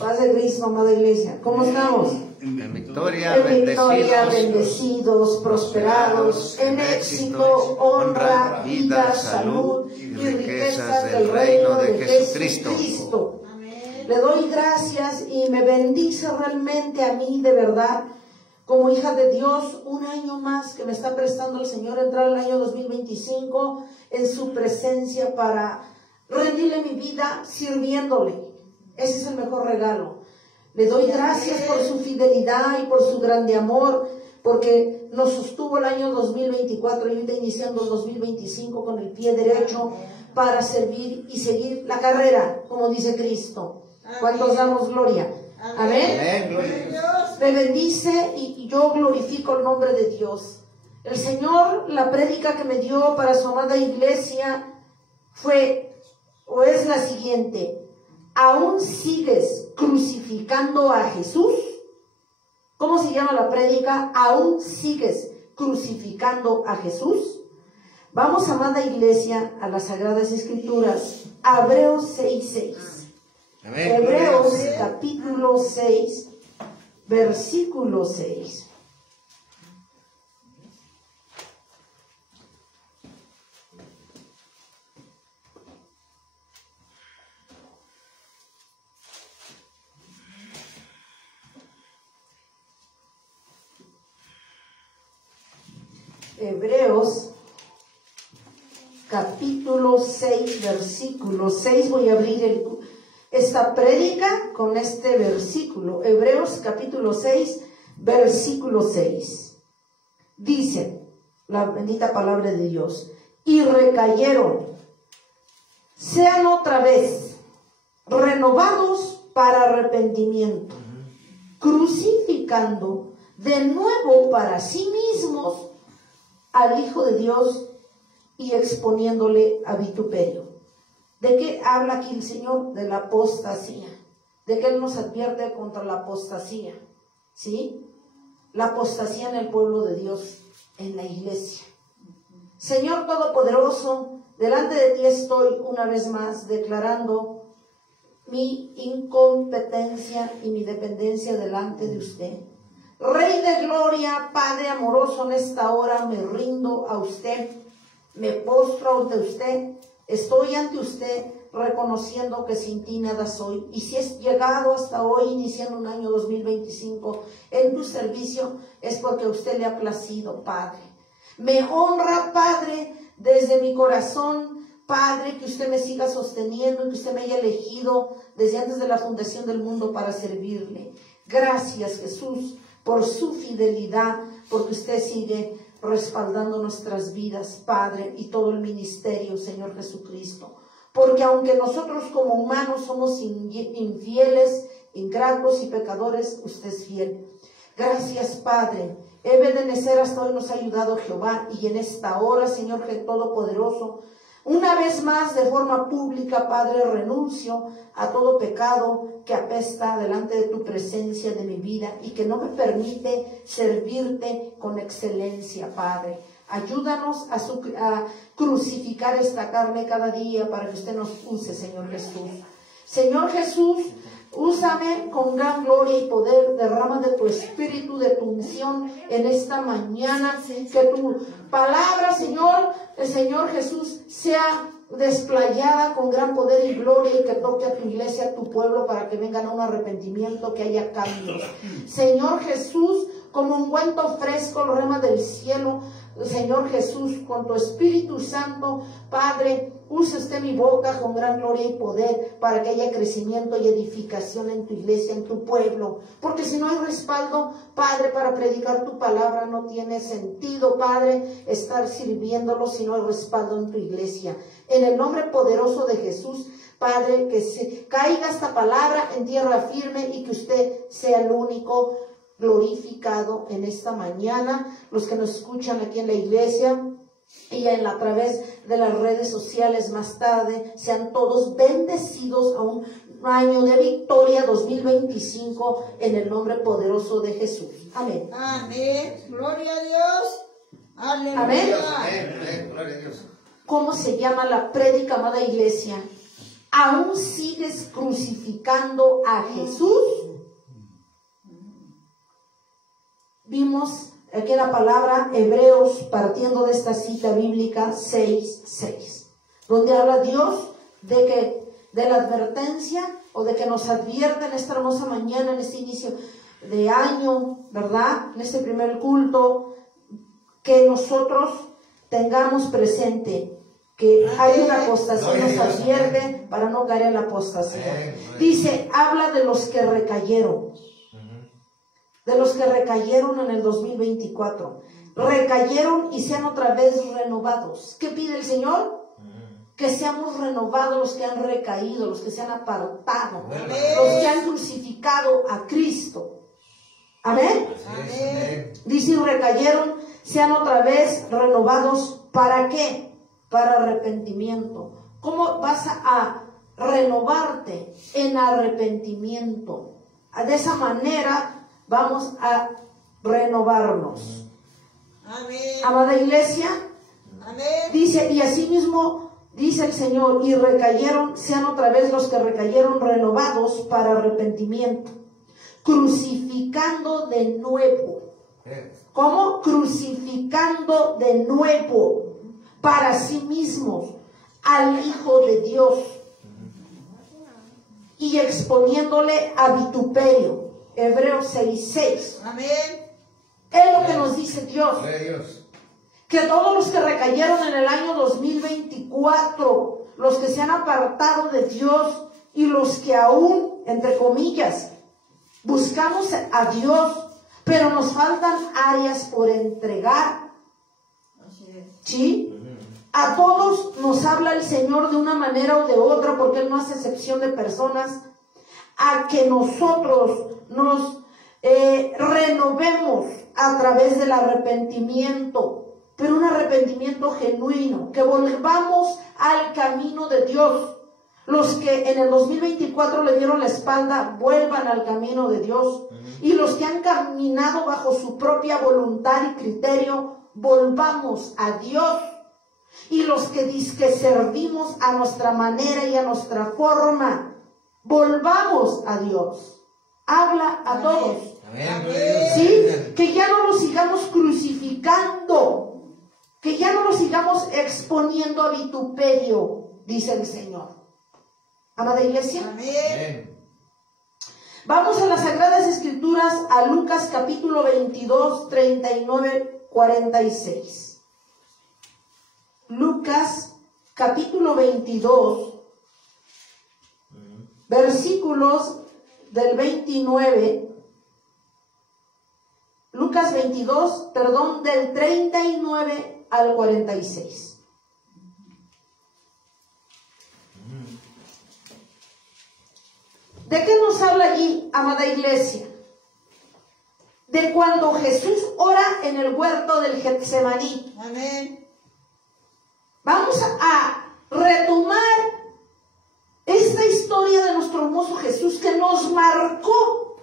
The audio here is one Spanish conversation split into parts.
Paz de Cristo, amada iglesia. ¿Cómo estamos? En victoria, en victoria, bendecidos, prosperados, en éxito, honra, vida, salud y riquezas del reino de Jesucristo. Le doy gracias y me bendice realmente a mí de verdad, como hija de Dios, un año más que me está prestando el Señor, entrar al año 2025 en su presencia para rendirle mi vida sirviéndole. Ese es el mejor regalo. Le doy gracias por su fidelidad y por su grande amor, porque nos sostuvo el año 2024 y ahorita iniciando el 2025 con el pie derecho para servir y seguir la carrera, como dice Cristo. ¿Cuántos damos gloria? Amén. Me bendice y yo glorifico el nombre de Dios. El Señor, la prédica que me dio para su amada iglesia fue, o es la siguiente: ¿aún sigues crucificando a Jesús? ¿Cómo se llama la prédica? ¿Aún sigues crucificando a Jesús? Vamos, amada iglesia, a las Sagradas Escrituras. Hebreos 6:6. Hebreos capítulo 6, versículo 6. Hebreos capítulo 6, versículo 6. Voy a abrir esta prédica con este versículo. Hebreos capítulo 6, versículo 6. Dice la bendita palabra de Dios: y recayeron, sean otra vez renovados para arrepentimiento, crucificando de nuevo para sí mismos al Hijo de Dios y exponiéndole a vituperio. ¿De qué habla aquí el Señor? De la apostasía. De que Él nos advierte contra la apostasía. ¿Sí? La apostasía en el pueblo de Dios, en la iglesia. Señor Todopoderoso, delante de ti estoy una vez más declarando mi incompetencia y mi dependencia delante de usted. Rey de gloria, Padre amoroso, en esta hora me rindo a usted, me postro ante usted, estoy ante usted reconociendo que sin ti nada soy. Y si es llegado hasta hoy, iniciando un año 2025 en tu servicio, es porque a usted le ha placido, Padre. Me honra, Padre, desde mi corazón, Padre, que usted me siga sosteniendo y que usted me haya elegido desde antes de la fundación del mundo para servirle. Gracias, Jesús, por su fidelidad, porque usted sigue respaldando nuestras vidas, Padre, y todo el ministerio, Señor Jesucristo. Porque aunque nosotros como humanos somos infieles, ingratos y pecadores, usted es fiel. Gracias, Padre. Ebenecer hasta hoy nos ha ayudado Jehová, y en esta hora, Señor Todopoderoso, una vez más, de forma pública, Padre, renuncio a todo pecado que apesta delante de tu presencia de mi vida y que no me permite servirte con excelencia, Padre. Ayúdanos a crucificar esta carne cada día para que usted nos use, Señor Jesús. Señor Jesús, úsame con gran gloria y poder, derrama de tu espíritu, de tu unción en esta mañana, que tu palabra, Señor, el Señor Jesús, sea desplayada con gran poder y gloria y que toque a tu iglesia, a tu pueblo, para que vengan a un arrepentimiento, que haya cambios. Señor Jesús, como ungüento fresco, el rema del cielo, Señor Jesús, con tu Espíritu Santo, Padre, use usted mi boca con gran gloria y poder para que haya crecimiento y edificación en tu iglesia, en tu pueblo. Porque si no hay respaldo, Padre, para predicar tu palabra, no tiene sentido, Padre, estar sirviéndolo si no hay respaldo en tu iglesia. En el nombre poderoso de Jesús, Padre, que se caiga esta palabra en tierra firme y que usted sea el único glorificado en esta mañana. Los que nos escuchan aquí en la iglesia y a través de las redes sociales más tarde, sean todos bendecidos a un año de victoria 2025 en el nombre poderoso de Jesús. Amén. Amén. Gloria a Dios. Aleluya. Amén. Amén. Gloria a Dios. ¿Cómo se llama la prédica, amada iglesia? ¿Aún sigues crucificando a Jesús? Vimos aquí la palabra Hebreos, partiendo de esta cita bíblica 6:6, donde habla Dios de la advertencia, o de que nos advierte en esta hermosa mañana, en este inicio de año, ¿verdad? En este primer culto, que nosotros tengamos presente que hay una apostasía, nos advierte para no caer en la apostasía. Dice, habla de los que recayeron, de los que recayeron en el 2024, recayeron y sean otra vez renovados. ¿Qué pide el Señor? Que seamos renovados los que han recaído, los que se han apartado, los que han crucificado a Cristo. Amén. Amén. Dice, y recayeron, sean otra vez renovados. ¿Para qué? Para arrepentimiento. ¿Cómo vas a renovarte? En arrepentimiento. De esa manera vamos a renovarnos. Amén. Amada iglesia, Amén. dice, y asimismo dice el Señor, y recayeron, sean otra vez los que recayeron renovados para arrepentimiento, crucificando de nuevo. ¿Cómo? Crucificando de nuevo para sí mismos al Hijo de Dios y exponiéndole a vituperio. Hebreos 6:6. Amén. Es lo que nos dice Dios. Dios. Que todos los que recayeron en el año 2024, los que se han apartado de Dios y los que aún, entre comillas, buscamos a Dios, pero nos faltan áreas por entregar. Así es. ¿Sí? A todos nos habla el Señor de una manera o de otra, porque Él no hace excepción de personas, a que nosotros nos renovemos a través del arrepentimiento, pero un arrepentimiento genuino, que volvamos al camino de Dios. Los que en el 2024 le dieron la espalda, vuelvan al camino de Dios. Y los que han caminado bajo su propia voluntad y criterio, volvamos a Dios. Y los que dizque servimos a nuestra manera y a nuestra forma, volvamos a Dios. Habla a todos. Amén. ¿Sí? Que ya no lo sigamos crucificando, que ya no lo sigamos exponiendo a vituperio, dice el Señor. Amada iglesia, Amén. vamos a las Sagradas Escrituras, a Lucas capítulo 22, 39, 46. Lucas capítulo 22, versículos del 29. Lucas 22, perdón, del 39 al 46. ¿De qué nos habla allí, amada iglesia? De cuando Jesús ora en el huerto del Getsemaní. Amén. Vamos a retomar esta historia de nuestro hermoso Jesús, que nos marcó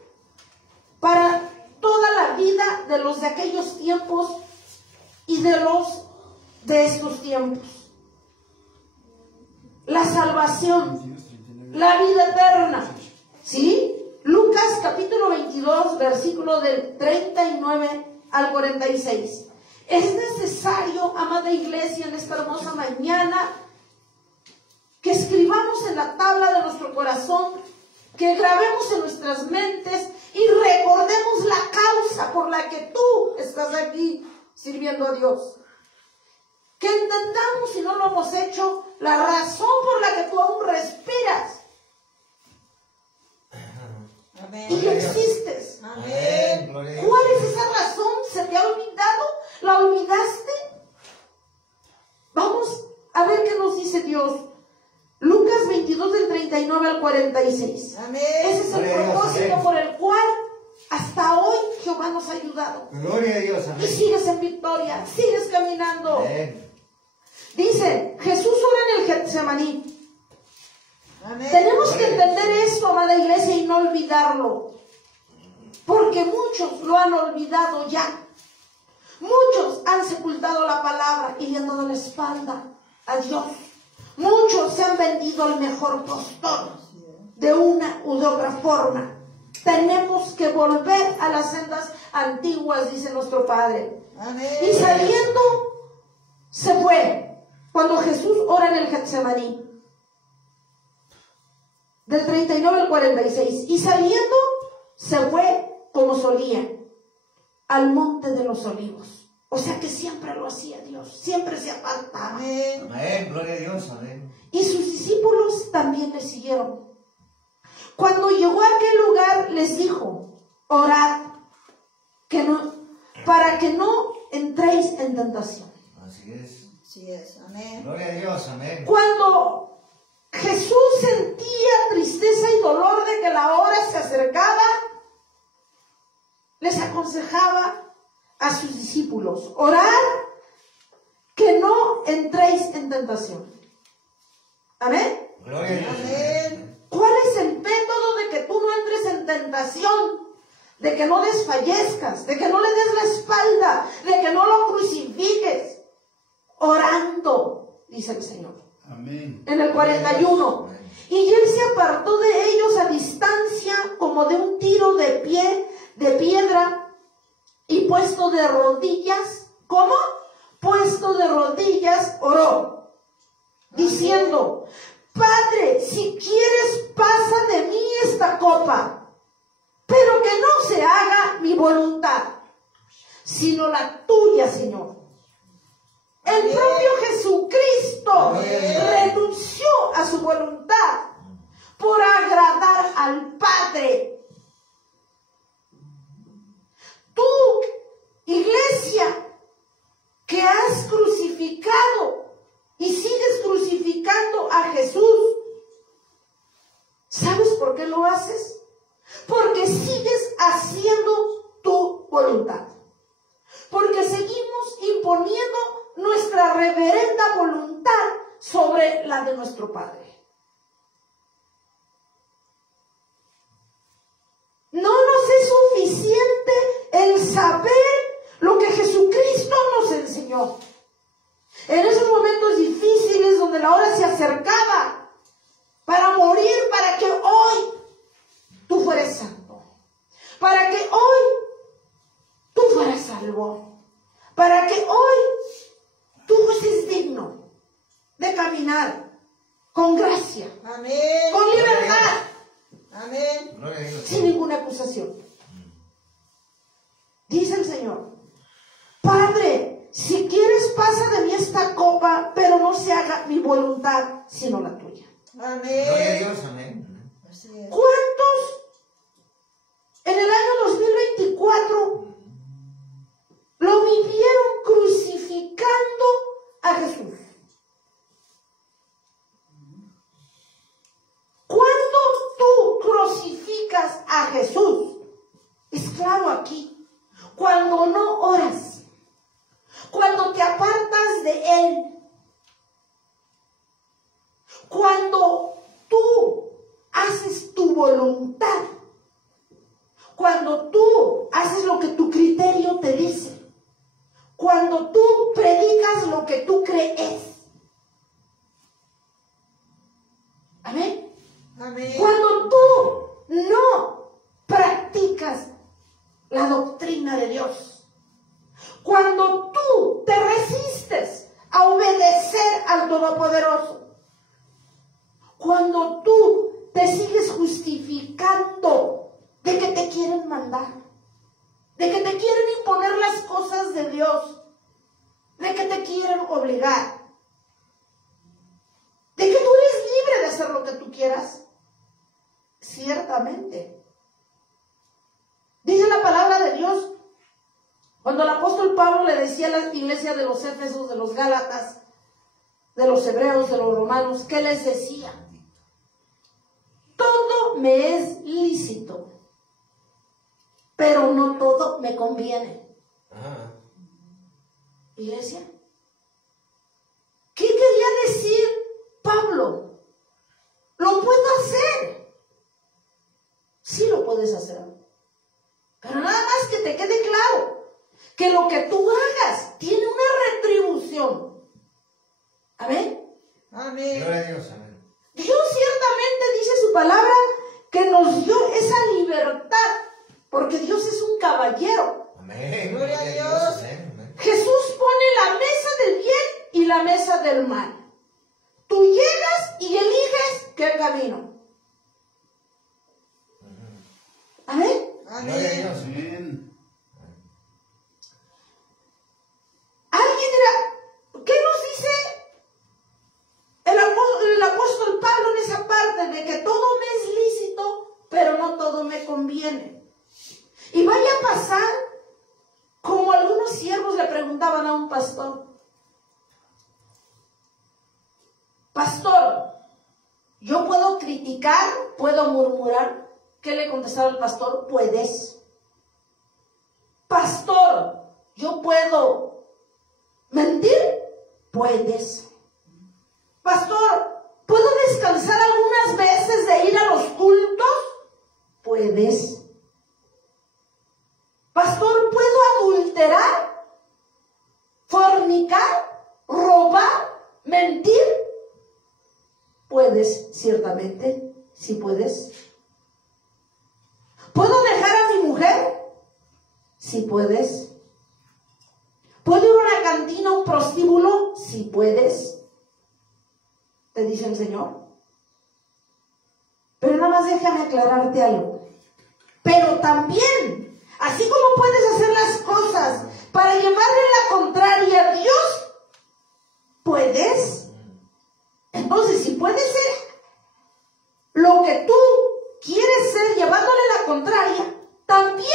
para toda la vida de los de aquellos tiempos y de los de estos tiempos. La salvación, la vida eterna. ¿Sí? Lucas capítulo 22, versículo del 39 al 46. Es necesario, amada iglesia, en esta hermosa mañana, que escribamos en la tabla de nuestro corazón, que grabemos en nuestras mentes y recordemos la causa por la que tú estás aquí sirviendo a Dios. Que entendamos, si no lo hemos hecho, la razón por la que tú aún respiras Amén. y que existes. Amén. ¿Cuál es esa razón? ¿Se te ha olvidado? ¿La olvidaste? Vamos a ver qué nos dice Dios. Lucas 22 del 39 al 46. Amén. Ese es el propósito por el cual hasta hoy Jehová nos ha ayudado. Gloria a Dios. Y Amén. sigues en victoria, sigues caminando. Amén. Dice, Jesús ora en el Getsemaní. Amén. Tenemos que entender esto, amada iglesia, y no olvidarlo. Porque muchos lo han olvidado ya. Muchos han sepultado la palabra y le han dado la espalda a Dios. Muchos se han vendido al mejor postor de una u otra forma. Tenemos que volver a las sendas antiguas, dice nuestro Padre. Amén. Y saliendo, se fue. Cuando Jesús ora en el Getsemaní, del 39 al 46. Y saliendo, se fue como solía, al monte de los olivos. O sea que siempre lo hacía Dios, siempre se apartaba. Amén. Amén, gloria a Dios, amén. Y sus discípulos también le siguieron. Cuando llegó a aquel lugar, les dijo: orad, para que no entréis en tentación. Así es. Así es. Amén. Gloria a Dios, amén. Cuando Jesús sentía tristeza y dolor de que la hora se acercaba, les aconsejaba a sus discípulos: orad, que no entréis en tentación. Amén. Gloria a Dios. Amén. ¿Cuál es el método de que tú no entres en tentación? De que no desfallezcas, de que no le des la espalda, de que no lo crucifiques. Orando, dice el Señor. Amén. En el 41. Y él se apartó de ellos a distancia como de un tiro de piedra, y puesto de rodillas, ¿cómo? Puesto de rodillas, oró, diciendo: Padre, si quieres, pasa de mí esta copa, pero que no se haga mi voluntad, sino la tuya, Señor. El propio Jesucristo renunció a su voluntad por agradar al Padre. Tú, iglesia, que has crucificado y sigues crucificando a Jesús, ¿sabes por qué lo haces? Porque sigues haciendo tu voluntad. Porque seguimos imponiendo nuestra reverenda voluntad sobre la de nuestro Padre. No nos es suficiente el saber lo que Jesucristo nos enseñó. En esos momentos difíciles donde la hora se acercaba para morir, para que hoy tú fueras santo, para que hoy tú fueras salvo, para que hoy tú fueses digno de caminar con gracia, Amén. con libertad, Amén. Gloria a Dios. sin ninguna acusación. Dice el Señor: Padre, si quieres, pasa de mí esta copa, pero no se haga mi voluntad, sino la tuya. Gloria a Amén. Dios, amén. Así es. ¿Cuántos en el año 2024 lo vivieron crucificando a Jesús? Cuando tú crucificas a Jesús, es claro aquí, cuando no oras, cuando te apartas de Él, cuando tú haces tu voluntad, cuando tú haces lo que tu criterio te dice, cuando tú predicas lo que tú crees. Amén. Amén. Cuando tú no practicas la doctrina de Dios, cuando tú te resistes a obedecer al Todopoderoso, cuando tú te sigues justificando de que te quieren mandar, de que te quieren imponer las cosas de Dios, de que te quieren obligar, de que tú eres libre de hacer lo que tú quieras, ciertamente. Dice la palabra de Dios, cuando el apóstol Pablo le decía a la iglesia de los Éfesos, de los Gálatas, de los hebreos, de los romanos, ¿qué les decía? Todo me es lícito, pero no todo me conviene. Ajá. Iglesia, ¿qué quería decir Pablo? Lo puedo hacer. Sí lo puedes hacer. Pero nada más que te quede claro que lo que tú hagas tiene una retribución. Amén. Amén. Gloria a Dios, amén. Dios ciertamente dice su palabra que nos dio esa libertad, porque Dios es un caballero. Amén. Gloria a Dios. Amén. Amén. Jesús pone la mesa del bien y la mesa del mal. Tú llegas y eliges qué camino. Amén. Gloria a Dios. Amén. Alguien dirá, ¿qué nos dice el apóstol Pablo en esa parte de que todo me es lícito, pero no todo me conviene? Y vaya a pasar como algunos siervos le preguntaban a un pastor: pastor, ¿yo puedo criticar? ¿Puedo murmurar? ¿Qué le contestaba el pastor? Puedes. Pastor, ¿yo puedo mentir? Puedes. Pastor, ¿puedo descansar algunas veces de ir a los cultos? Puedes. Pastor, ¿puedo adulterar? ¿Fornicar? ¿Robar? ¿Mentir? Puedes, ciertamente, sí puedes. ¿Puedo dejar a mi mujer? Sí puedes. ¿Puedo ir a una cantina, un prostíbulo? Sí puedes. Te dice el Señor. Pero nada más déjame aclararte algo. Pero también, así como puedes hacer las cosas para llevarle la contraria a Dios, puedes. Entonces, si puedes ser lo que tú quieres ser llevándole la contraria, también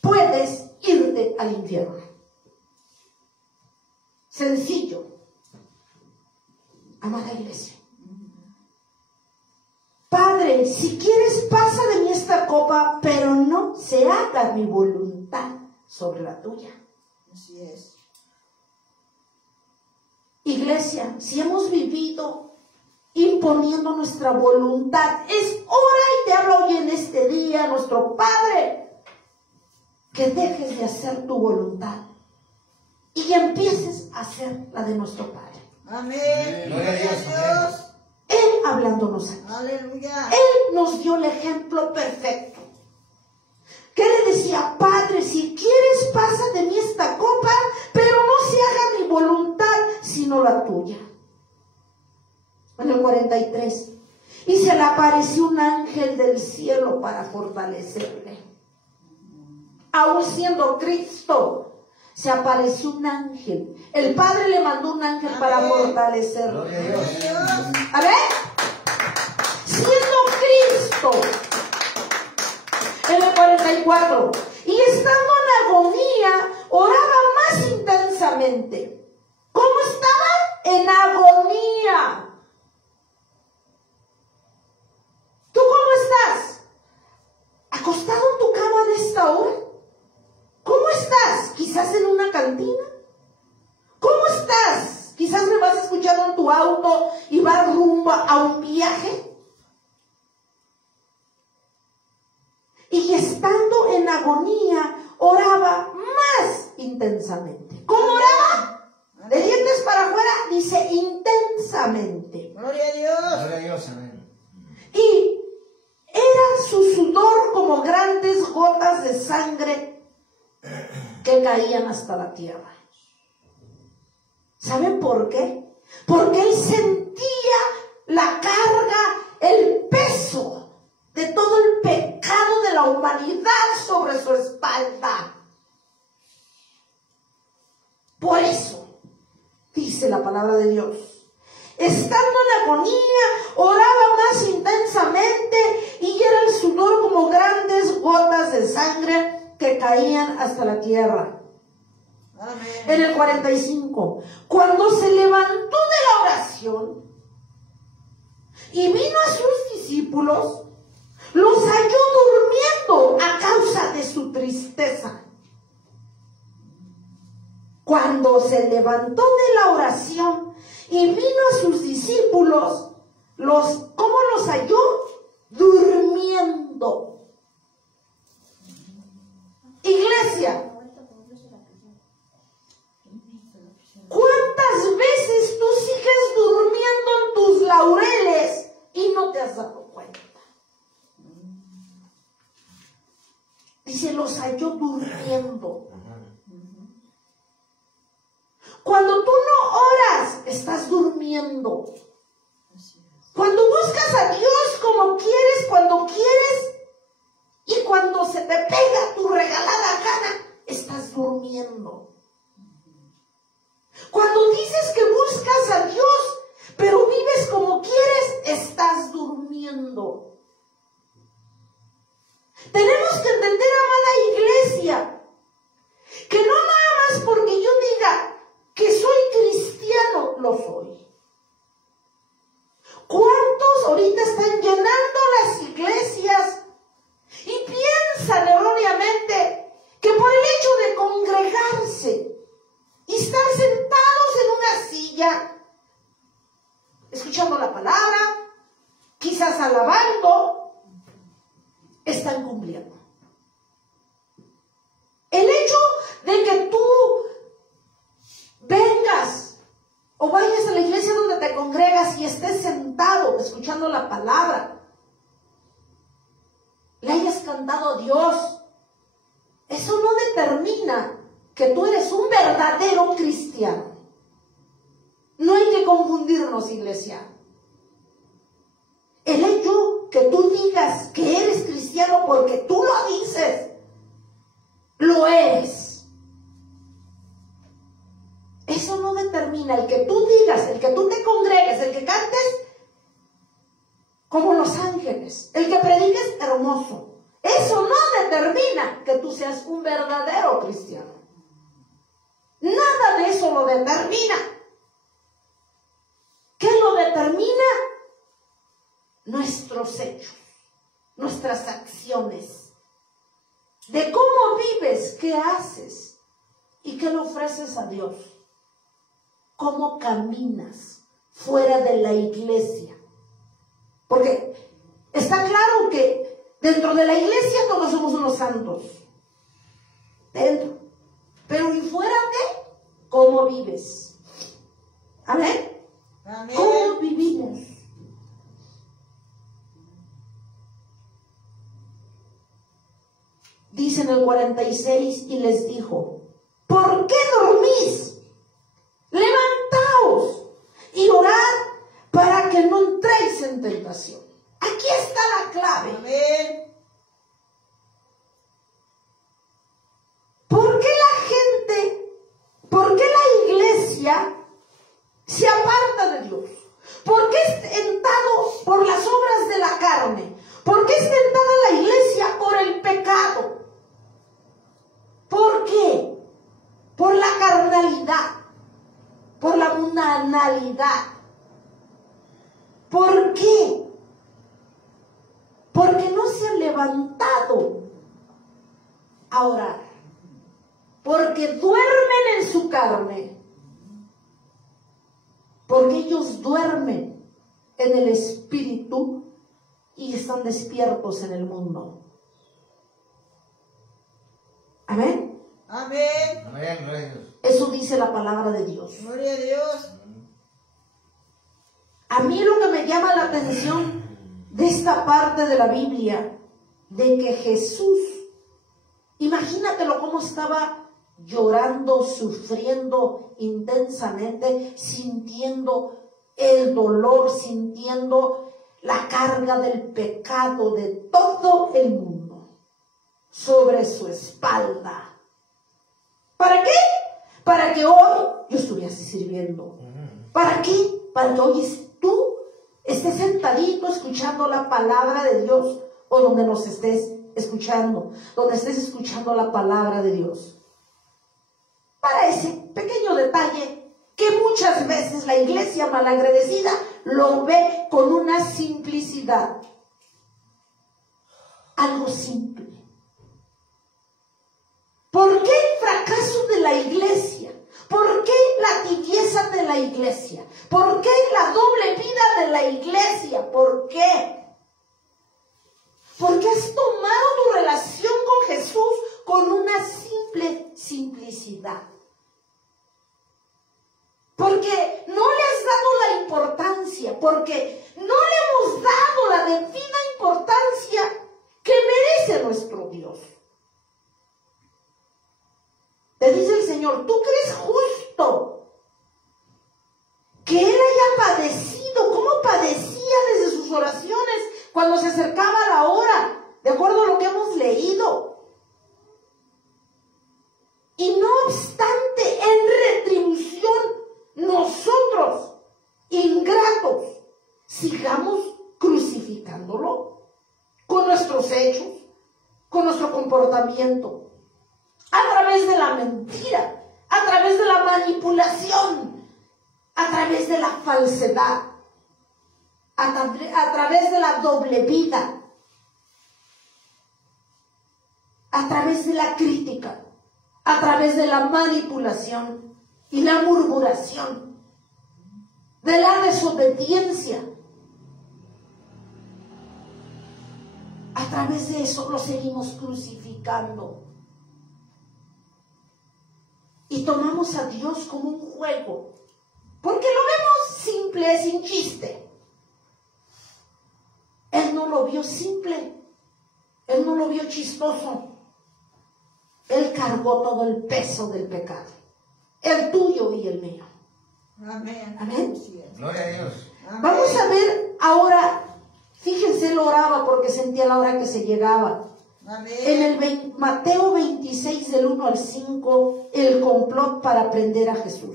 puedes irte al infierno. Sencillo. Amada iglesia. Padre, si quieres, pasa de mí esta copa, pero no se haga mi voluntad sobre la tuya. Así es. Iglesia, si hemos vivido imponiendo nuestra voluntad, es hora, y te hablo hoy en este día, nuestro Padre, que dejes de hacer tu voluntad y empieces a hacer la de nuestro Padre. Amén. Gloria a Dios. Él hablándonos aquí. Aleluya. Él nos dio el ejemplo perfecto. ¿Qué le decía? Padre, si quieres, pasa de mí esta copa, pero no se haga mi voluntad, sino la tuya. En el 43. Y se le apareció un ángel del cielo para fortalecerle. Aún siendo Cristo, se apareció un ángel. El Padre le mandó un ángel para fortalecerlo. Gloria a Dios. A ver, siendo Cristo, en el 44, y estando en agonía, oraba más intensamente. ¿Cómo estaba? En agonía. ¿Tú cómo estás? ¿Acostado en tu cama en esta hora? ¿Cómo estás? ¿Quizás en una cantina? ¿Cómo estás? Quizás me vas escuchando en tu auto y vas rumbo a un viaje. Y estando en agonía, oraba más intensamente. ¿Cómo oraba? De dientes para afuera, dice intensamente. Gloria a Dios. Gloria a Dios, amén. Y era su sudor como grandes gotas de sangre que caían hasta la tierra. ¿Saben por qué? Porque él sentía la carga, el peso de todo el pecado de la humanidad sobre su espalda. Por eso, dice la palabra de Dios, estando en agonía, oraba más intensamente y era el sudor como grandes gotas de sangre que caían hasta la tierra. Amén. En el 45, cuando se levantó de la oración y vino a sus discípulos, los halló durmiendo a causa de su tristeza. Cuando se levantó de la oración y vino a sus discípulos, ¿cómo los halló? Durmiendo. Iglesia, ¿cuántas veces tú sigues habías dado cuenta. Dice, los halló durmiendo. Cuando tú no oras, estás durmiendo. Cuando buscas a Dios como quieres, cuando quieres, y cuando se te pega tu regalada gana, estás durmiendo. Cuando dices que buscas a Dios, pero vives como quieres, estás durmiendo. Tenemos que entender, amada iglesia, que no nada más porque yo diga que soy cristiano, lo soy. ¿Cuántos ahorita están llenando las iglesias y piensan erróneamente que por el hecho de congregarse y estar sentados en una silla, escuchando la palabra, quizás alabando, están cumpliendo? El hecho de que tú vengas o vayas a la iglesia donde te congregas y estés sentado escuchando la palabra, le hayas cantado a Dios, eso no determina que tú eres un verdadero cristiano. No hay que confundirnos, iglesia. El hecho que tú digas que eres cristiano porque tú lo dices, lo eres. Eso no determina el que tú digas, el que tú te congregues, el que cantes como los ángeles, el que prediques hermoso. Eso no determina que tú seas un verdadero cristiano. Nada de eso lo determina. ¿Qué lo determina? Nuestros hechos, nuestras acciones, de cómo vives, qué haces y qué le ofreces a Dios, cómo caminas fuera de la iglesia. Porque está claro que dentro de la iglesia todos somos unos santos, dentro, pero y fuera de cómo vives. Amén. Amén. ¿Cómo vivimos? Dice en el 46, y les dijo, ¿por qué dormís? Levantaos y orad para que no entréis en tentación. Aquí está la clave. Amén. ¿Por qué la gente, por qué la iglesia se aparta de Dios? ¿Por qué es tentado por las obras de la carne? ¿Por qué es tentada la iglesia por el pecado? ¿Por qué? Por la carnalidad, por la mundanalidad. ¿Por qué? Porque no se han levantado a orar. Porque duermen en su carne. Porque ellos duermen en el espíritu y están despiertos en el mundo. Amén. Amén. Amén, gloria a Dios. Eso dice la palabra de Dios. Gloria a Dios. A mí lo que me llama la atención de esta parte de la Biblia, de que Jesús, imagínatelo cómo estaba llorando, sufriendo intensamente, sintiendo el dolor, sintiendo la carga del pecado de todo el mundo sobre su espalda. ¿Para qué? Para que hoy yo estuviese sirviendo. ¿Para qué? Para que hoy tú estés sentadito escuchando la palabra de Dios, o donde nos estés escuchando, donde estés escuchando la palabra de Dios. Para ese pequeño detalle que muchas veces la iglesia malagradecida lo ve con una simplicidad. Algo simple. ¿Por qué el fracaso de la iglesia? ¿Por qué la tibieza de la iglesia? ¿Por qué la doble vida de la iglesia? ¿Por qué? Porque has tomado tu relación con Jesús con una simple simplicidad. Porque no le has dado la importancia, porque no le hemos dado la Señor, ¿tú crees justo que él haya padecido? ¿Cómo padecía desde sus oraciones cuando se acercaba la hora? De acuerdo a lo que hemos leído. Y no obstante, en retribución, nosotros, ingratos, sigamos crucificándolo con nuestros hechos, con nuestro comportamiento, a través de la mentira, a través de la manipulación, a través de la falsedad, a través de la doble vida, a través de la crítica, a través de la manipulación y la murmuración, de la desobediencia. A través de eso lo seguimos crucificando. Y tomamos a Dios como un juego, porque lo vemos simple, sin chiste. Él no lo vio simple, él no lo vio chistoso. Él cargó todo el peso del pecado, el tuyo y el mío. Amén. Amén. Gloria a Dios. Amén. Vamos a ver ahora, fíjense, él oraba porque sentía la hora que se llegaba. Amén. En el Mateo 26 del 1 al 5, el complot para prender a Jesús.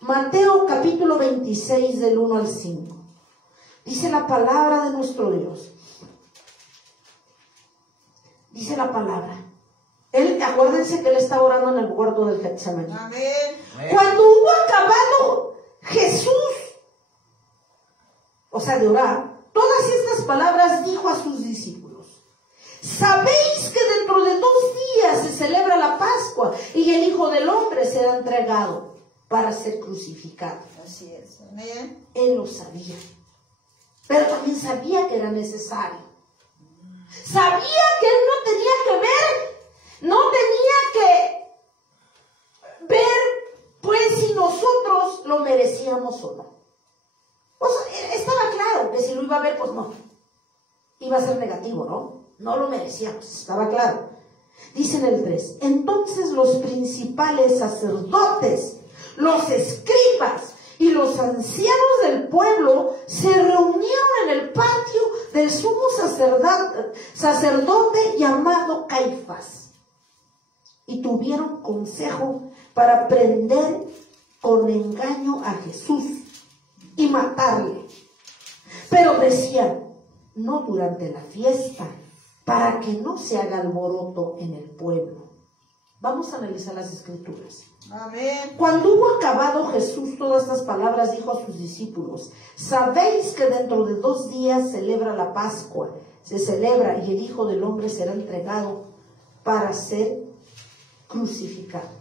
Mateo capítulo 26 del 1 al 5. Dice la palabra de nuestro Dios. Dice la palabra. Acuérdense que él estaba orando en el huerto del Getsemaní. Amén. Cuando hubo acabado Jesús, o sea, de orar, todas estas palabras dijo a sus discípulos: sabéis que dentro de 2 días se celebra la Pascua y el Hijo del Hombre será entregado para ser crucificado. Así es. Amén. Él lo sabía, pero también sabía que era necesario. Sabía que él no tenía que ver, no tenía que ver, pues, si nosotros lo merecíamos o no. O sea, estaba claro que si lo iba a ver, pues no. Iba a ser negativo, ¿no? No lo merecíamos, estaba claro. Dice en el 3, entonces los principales sacerdotes, los escribas y los ancianos del pueblo se reunieron en el patio del sumo sacerdote llamado Caifás y tuvieron consejo para prender con engaño a Jesús y matarle. Pero decían: no durante la fiesta, para que no se haga alboroto en el pueblo. Vamos a analizar las escrituras. Amén. Cuando hubo acabado Jesús todas estas palabras, dijo a sus discípulos: sabéis que dentro de 2 días celebra la Pascua, se celebra, y el Hijo del Hombre será entregado para ser crucificado.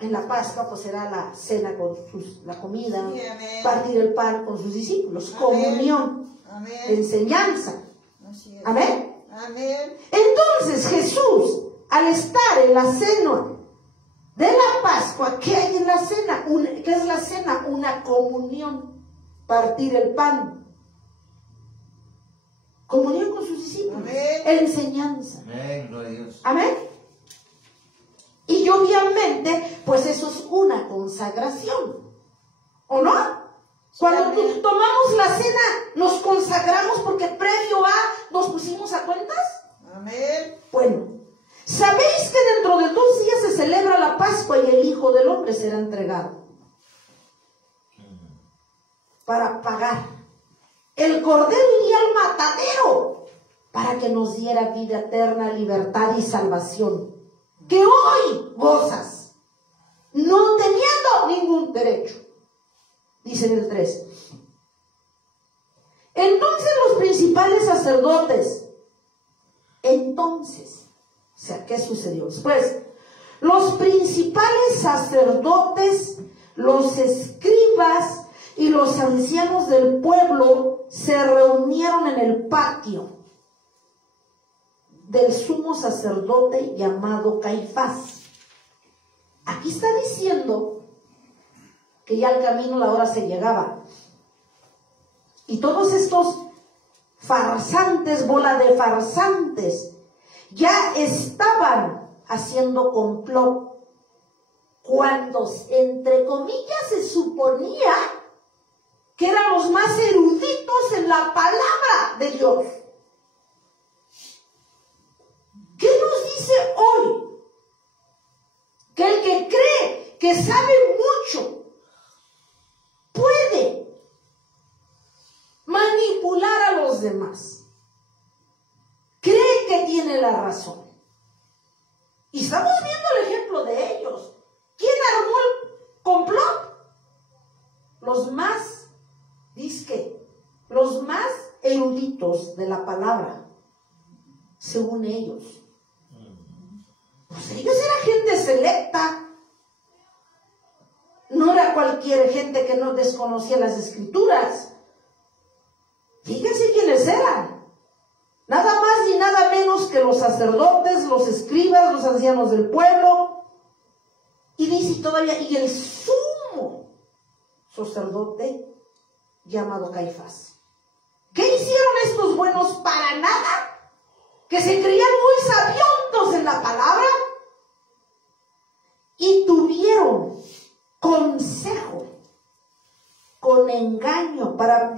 En la Pascua pues era la cena con la comida, Sí, amén. partir el pan con sus discípulos, Amén. comunión, Amén. enseñanza. Así es. Amén. Amén. Entonces Jesús, al estar en la cena de la Pascua, ¿qué hay en la cena? ¿Qué es la cena? Una comunión, partir el pan. Comunión con sus discípulos. Amén. Enseñanza. Amén. Gloria a Dios. Amén. Y obviamente, pues eso es una consagración, ¿o no? Cuando amén. tomamos la cena, nos consagramos porque previo a nos pusimos a cuentas. Amén. Bueno, sabéis que dentro de 2 días se celebra la Pascua y el Hijo del Hombre será entregado para pagar. El Cordero iría al matadero para que nos diera vida eterna, libertad y salvación, que hoy gozas, no teniendo ningún derecho. Dice en el 3. Entonces los principales sacerdotes, o sea, ¿qué sucedió después? Los principales sacerdotes, los escribas y los ancianos del pueblo se reunieron en el patio del sumo sacerdote llamado Caifás. Aquí está diciendo que ya al camino la hora se llegaba. Y todos estos farsantes, bola de farsantes, ya estaban haciendo complot cuando, entre comillas, se suponía que eran los más eruditos en la palabra de Dios. ¿Qué nos dice hoy? Que el que cree que sabe mucho puede manipular a los demás. Cree que tiene la razón. Y estamos viendo el ejemplo de ellos. ¿Quién armó el complot? Los más, los más eruditos de la palabra, según ellos. Pues ellos eran gente selecta. No era cualquier gente que no desconocía las escrituras. Fíjense quiénes eran. Nada más y nada menos que los sacerdotes, los escribas, los ancianos del pueblo. Y dice todavía, y el sumo sacerdote llamado Caifás. ¿Qué hicieron estos buenos para nada? Que se creían muy sabiondos en la palabra y tuvieron consejo con engaño, para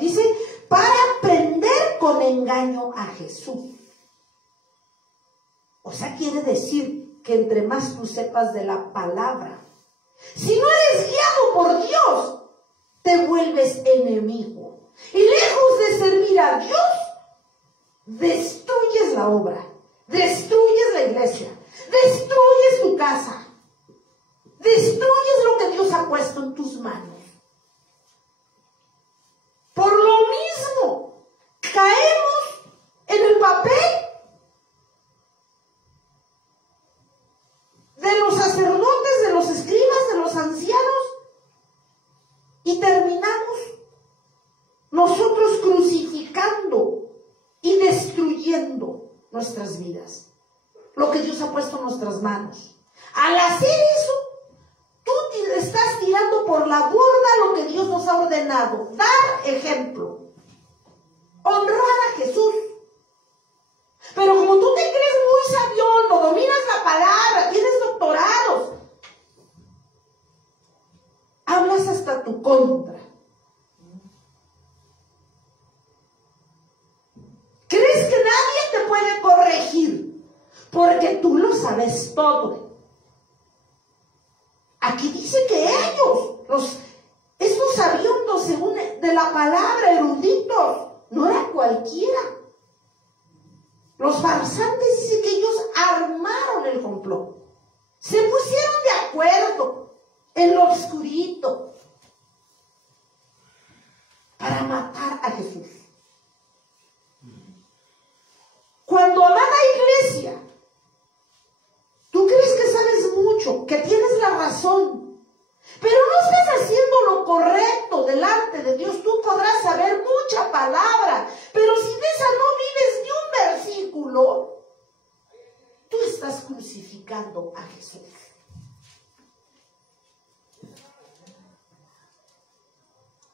prender con engaño a Jesús. O sea, quiere decir que entre más tú sepas de la palabra, si no eres guiado por Dios, te vuelves enemigo. Y lejos de servir a Dios, destruyes la obra, destruyes la iglesia, destruyes tu casa, destruyes lo que Dios ha puesto en tus manos. Por lo mismo, caemos en el papel de los sacerdotes, de los escribas, de los ancianos, y terminamos nosotros crucificando y destruyendo nuestras vidas, lo que Dios ha puesto en nuestras manos. Al hacer eso, tú te estás tirando por la borda lo que Dios nos ha ordenado: dar ejemplo, honrar a Jesús. Pero como tú te crees muy sabiondo, dominas la palabra, tienes doctorados, hablas hasta tu contra. ¿Crees que nadie te puede corregir? Porque tú lo sabes todo. Aquí dice que ellos, estos sabiondos según de la palabra, eruditos, no era cualquiera. Los farsantes dice que ellos armaron el complot. Se pusieron de acuerdo en lo oscurito para matar a Jesús. Cuando, amada iglesia, tú crees que sabes mucho, que tienes la razón, pero no estás haciendo lo correcto delante de Dios, tú podrás saber mucha palabra, pero si de esa no vives ni un versículo, tú estás crucificando a Jesús.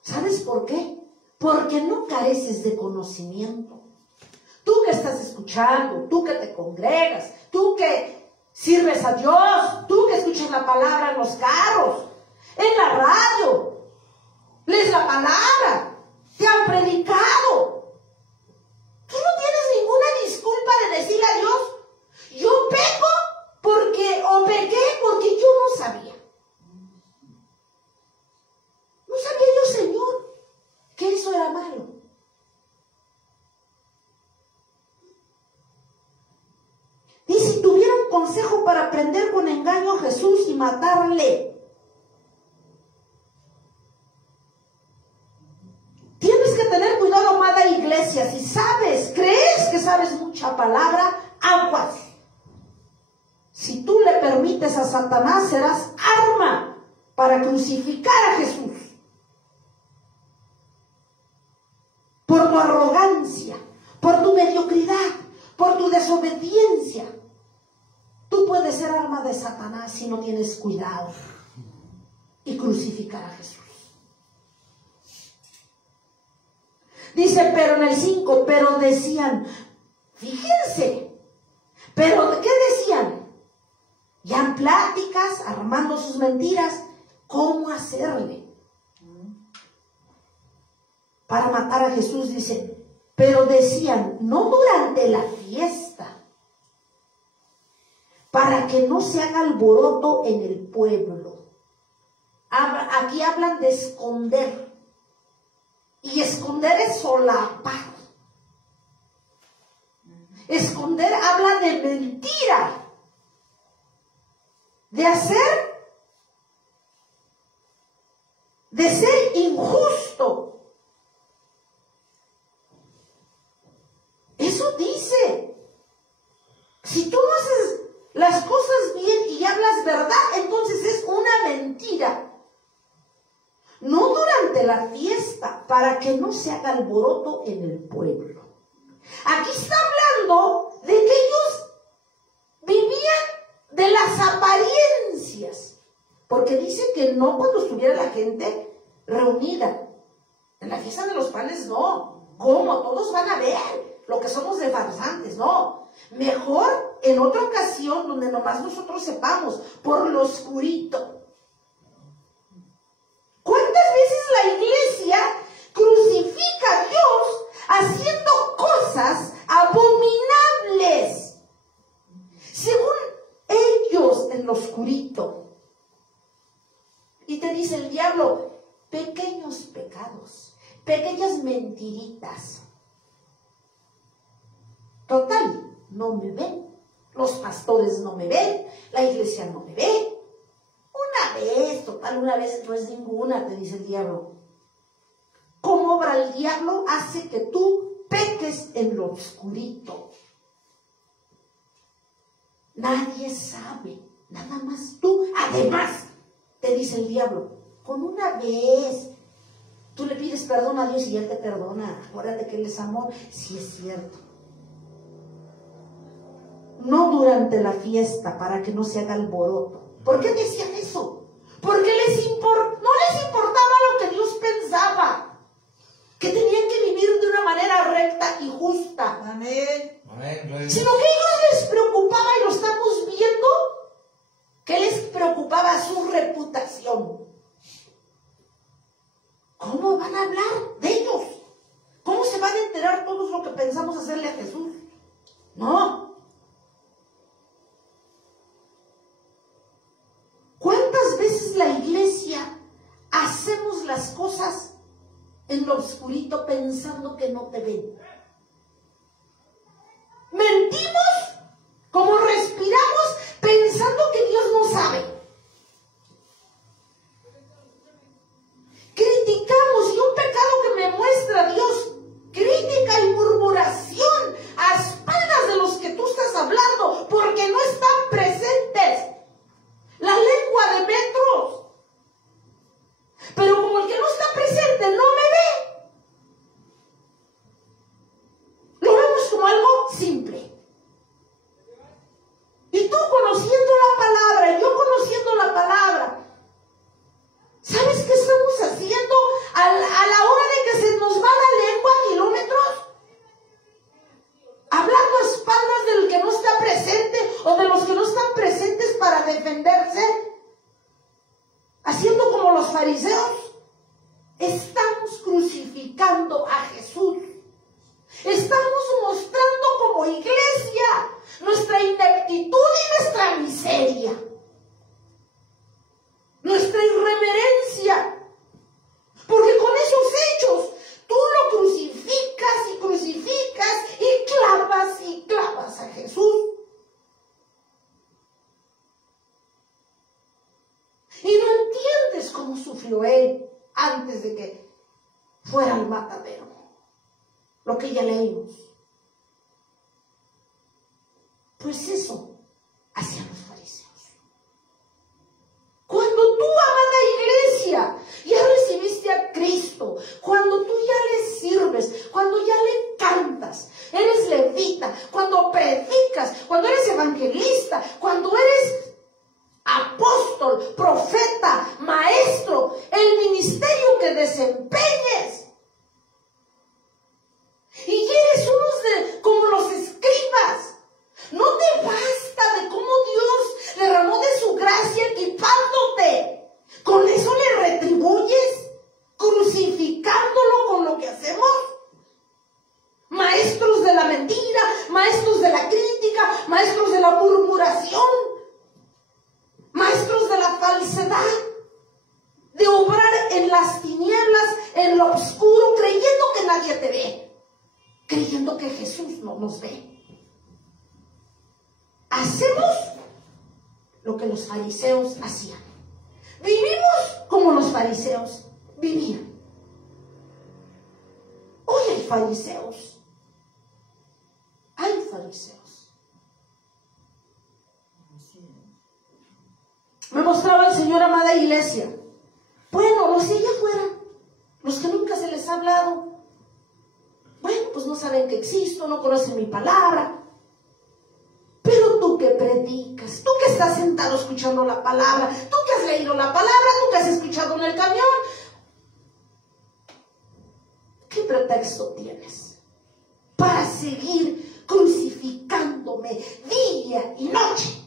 ¿Sabes por qué? Porque no careces de conocimiento. Tú que estás escuchando, tú que te congregas, tú que sirves a Dios, tú que escuchas la palabra en los carros, en la radio, lees la palabra, te han predicado. Tú no tienes ninguna disculpa de decirle a Dios: yo peco pequé porque yo no sabía. No sabía yo, Señor, que eso era malo. Dice, tuvieron consejo para prender con engaño a Jesús y matarle. Tienes que tener cuidado, amada iglesia. Si crees que sabes mucha palabra, aguas. Si tú le permites a Satanás, serás arma para crucificar a Jesús. Por tu arrogancia, por tu mediocridad, por tu desobediencia. Tú puedes ser arma de Satanás si no tienes cuidado y crucificar a Jesús. Dice, pero en el 5, pero decían, fíjense, pero ¿qué decían? ya en pláticas, armando sus mentiras, cómo hacerle para matar a Jesús, dice. Pero decían, no durante la fiesta, para que no se haga alboroto en el pueblo. Aquí hablan de esconder. Y esconder es solapar. Esconder habla de mentira. De ser injusto. Eso dice. Si tú no haces las cosas bien y hablas verdad, entonces es una mentira. No durante la fiesta, para que no se haga alboroto en el pueblo. Aquí está hablando de que ellos vivían de las apariencias, porque dice que no cuando estuviera la gente reunida. En la fiesta de los panes no. ¿Cómo? Todos van a ver lo que somos de farsantes, no. Mejor en otra ocasión donde nomás nosotros sepamos, por lo oscurito. ¿Cuántas veces la iglesia crucifica a Dios haciendo cosas abominables? Según ellos en lo oscurito. Y te dice el diablo, pequeños pecados, pequeñas mentiritas. Total, no me ven. Los pastores no me ven. La iglesia no me ve. Una vez, total, una vez no es ninguna, te dice el diablo. ¿Cómo obra el diablo? Hace que tú peques en lo oscurito. Nadie sabe, nada más tú. Además, te dice el diablo, con una vez tú le pides perdón a Dios y Él te perdona. Acuérdate que Él es amor. Sí es cierto. No durante la fiesta, para que no se haga alboroto. ¿Por qué decían eso? Porque no les importaba lo que Dios pensaba. Que tenían que vivir de una manera recta y justa. Amén. Amén. Sino que a ellos les preocupaba, y lo estamos viendo, que les preocupaba su reputación. ¿Cómo van a hablar de ellos? ¿Cómo se van a enterar todos lo que pensamos hacerle a Jesús? No. ¿Cuántas veces la iglesia hacemos las cosas en lo oscurito pensando que no te ven? Mentimos como respiramos pensando que Dios no sabe. Criticamos, y un pecado que me muestra Dios, crítica y murmuración a espaldas de los que tú estás hablando porque no están presentes. La lengua de metros. Pero como el que no está presente no me ve, lo vemos como algo simple. Y tú conociendo la palabra, y yo conociendo la palabra, ¿sabes qué estamos haciendo a la hora de que se nos va la lengua a kilómetros? Hablando a espaldas del que no está presente o de los que no están presentes para defenderse, haciendo como los fariseos. Estamos crucificando a Jesús. Estamos mostrando como iglesia nuestra ineptitud y nuestra miseria, nuestra irreverencia, porque con esos hechos tú lo crucificas y crucificas y clavas a Jesús. Y no entiendes cómo sufrió Él antes de que fuera al matadero. Lo que ya leímos. Pues eso hacían los fariseos. Cuando tú, amada iglesia, ya recibiste a Cristo, cuando tú ya le sirves, cuando ya le cantas, eres levita, cuando predicas, cuando eres evangelista, cuando eres apóstol, profeta, maestro, el ministerio que desempeñes, y eres como los escribas, no te basta de cómo Dios derramó de nos ve. Hacemos lo que los fariseos hacían. Vivimos como los fariseos vivían. Hoy hay fariseos. Hay fariseos. Me mostraba el Señor, amada iglesia. Bueno, los de allá afuera, los que nunca se les ha hablado, bueno, pues no saben que existo, no conocen mi palabra. Pero tú que predicas, tú que estás sentado escuchando la palabra, tú que has leído la palabra, tú que has escuchado en el camión, ¿qué pretexto tienes para seguir crucificándome día y noche?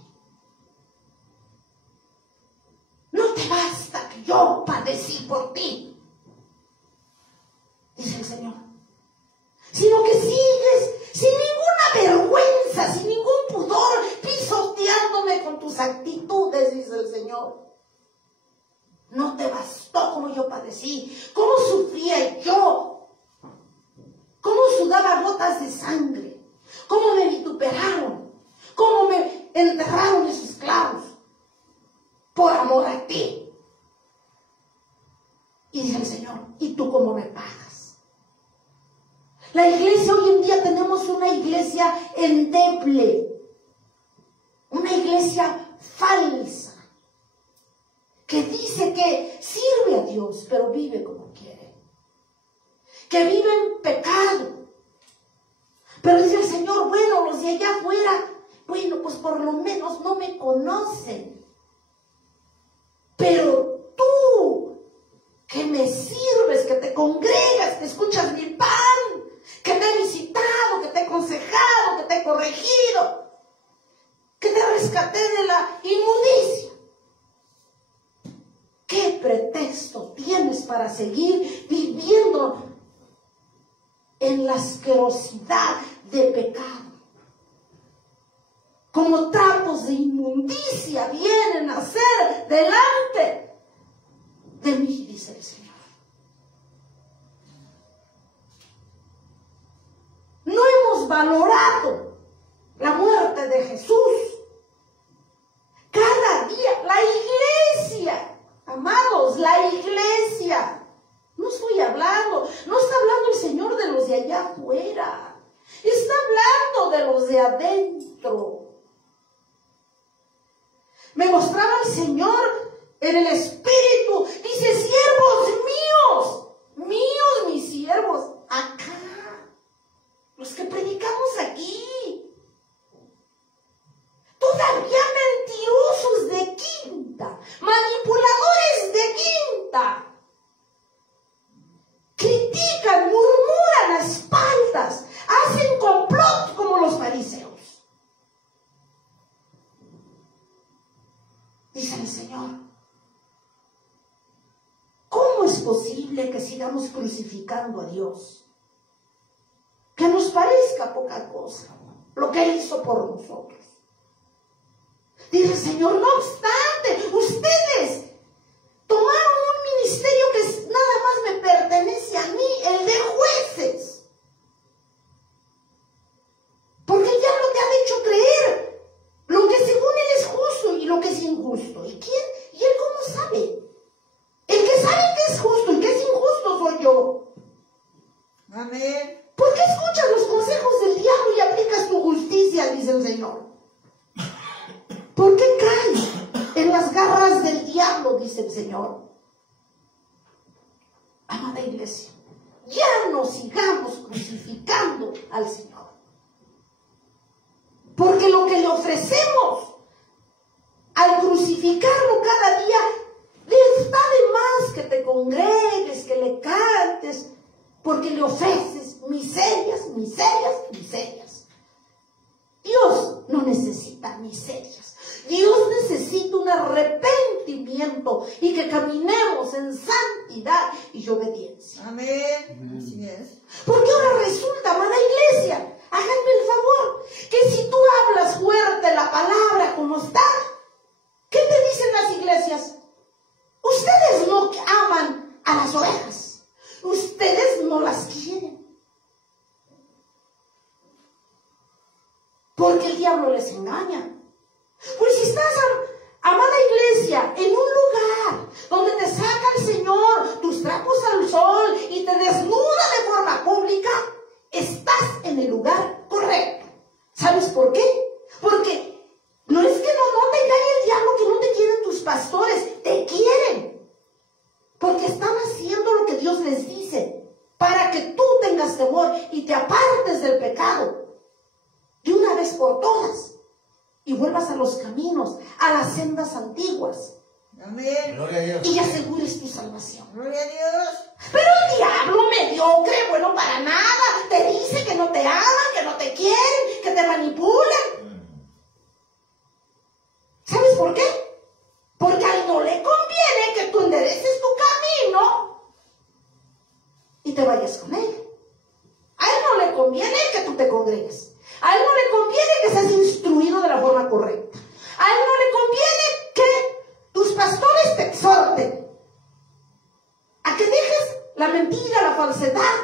No te basta que yo padecí por ti, dice el Señor, sino que sigues sin ninguna vergüenza, sin ningún pudor, pisoteándome con tus actitudes, dice el Señor. No te bastó como yo padecí, cómo sufría yo, cómo sudaba gotas de sangre, cómo me vituperaron, cómo me enterraron esos clavos por amor a ti. Y dice el Señor, ¿y tú cómo me pagas? La iglesia, hoy en día tenemos una iglesia endeble, una iglesia falsa, que dice que sirve a Dios, pero vive como quiere, que vive en pecado. Pero dice el Señor, bueno, los de allá afuera, bueno, pues por lo menos no me conocen. Pero tú, que me sirves, que te congregas, que escuchas mi pan, que te he visitado, que te he aconsejado, que te he corregido, que te rescaté de la inmundicia. ¿Qué pretexto tienes para seguir viviendo en la asquerosidad de pecado? Como trapos de inmundicia vienen a ser delante de mí, dice el Señor. No hemos valorado la muerte de Jesús. Cada día, la iglesia, amados, la iglesia, no estoy hablando, no está hablando el Señor de los de allá afuera, está hablando de los de adentro. Me mostraba el Señor en el Espíritu, dice, siervos míos, mis siervos, acá, los que predicamos aquí, todavía mentirosos de quinta, manipuladores de quinta, critican, murmuran a espaldas, hacen complot como los fariseos. Dice el Señor, ¿cómo es posible que sigamos crucificando a Dios? Que nos parezca poca cosa lo que Él hizo por nosotros. Dice el Señor, no obstante, ustedes tomaron un ministerio que nada más me pertenece a mí, el de jueces. Porque el diablo te ha hecho creer lo que según él es justo y lo que es injusto. ¿Y quién? ¿Y él cómo sabe? El que sabe que es justo y que es injusto soy yo. Amén. ¿Por qué escuchas los consejos del diablo y aplicas tu justicia? Dice el Señor. ¿Por qué caes en las garras del diablo? Dice el Señor. Amada iglesia, ya no sigamos crucificando al Señor. Porque lo que le ofrecemos al crucificarlo cada día, le está de más que te congregues, que le cantes, porque le ofreces miserias, miserias, miserias. Dios no necesita miserias. Dios necesita un arrepentimiento y que caminemos en santidad y obediencia. Amén. Así es. Porque ahora resulta, amada iglesia, háganme el favor, que si tú hablas fuerte la palabra como está, ¿qué te dicen las iglesias? Ustedes no aman a las ovejas, ustedes no las quieren. diablo les engaña. Pues si estás, amada iglesia, en un lugar donde te saca el Señor tus trapos al sol y te desnuda de forma pública, estás en el lugar correcto. ¿Sabes por qué? Porque no es que no te engañe el diablo, que no te quieren tus pastores, te quieren. Porque están haciendo lo que Dios les dice, para que tú tengas temor y te apartes del pecado de una vez por todas y vuelvas a los caminos, a las sendas antiguas. Amén. Gloria a Dios. Y asegures tu salvación. Gloria a Dios. Pero el diablo mediocre, bueno para nada, te dice que no te aman, que no te quieren, que te manipulan. ¿Sabes por qué? Porque a él no le conviene que tú endereces tu camino y te vayas con él. A él no le conviene que tú te congregues. A él no le conviene que seas instruido de la forma correcta. A él no le conviene que tus pastores te exhorten a que dejes la mentira, la falsedad,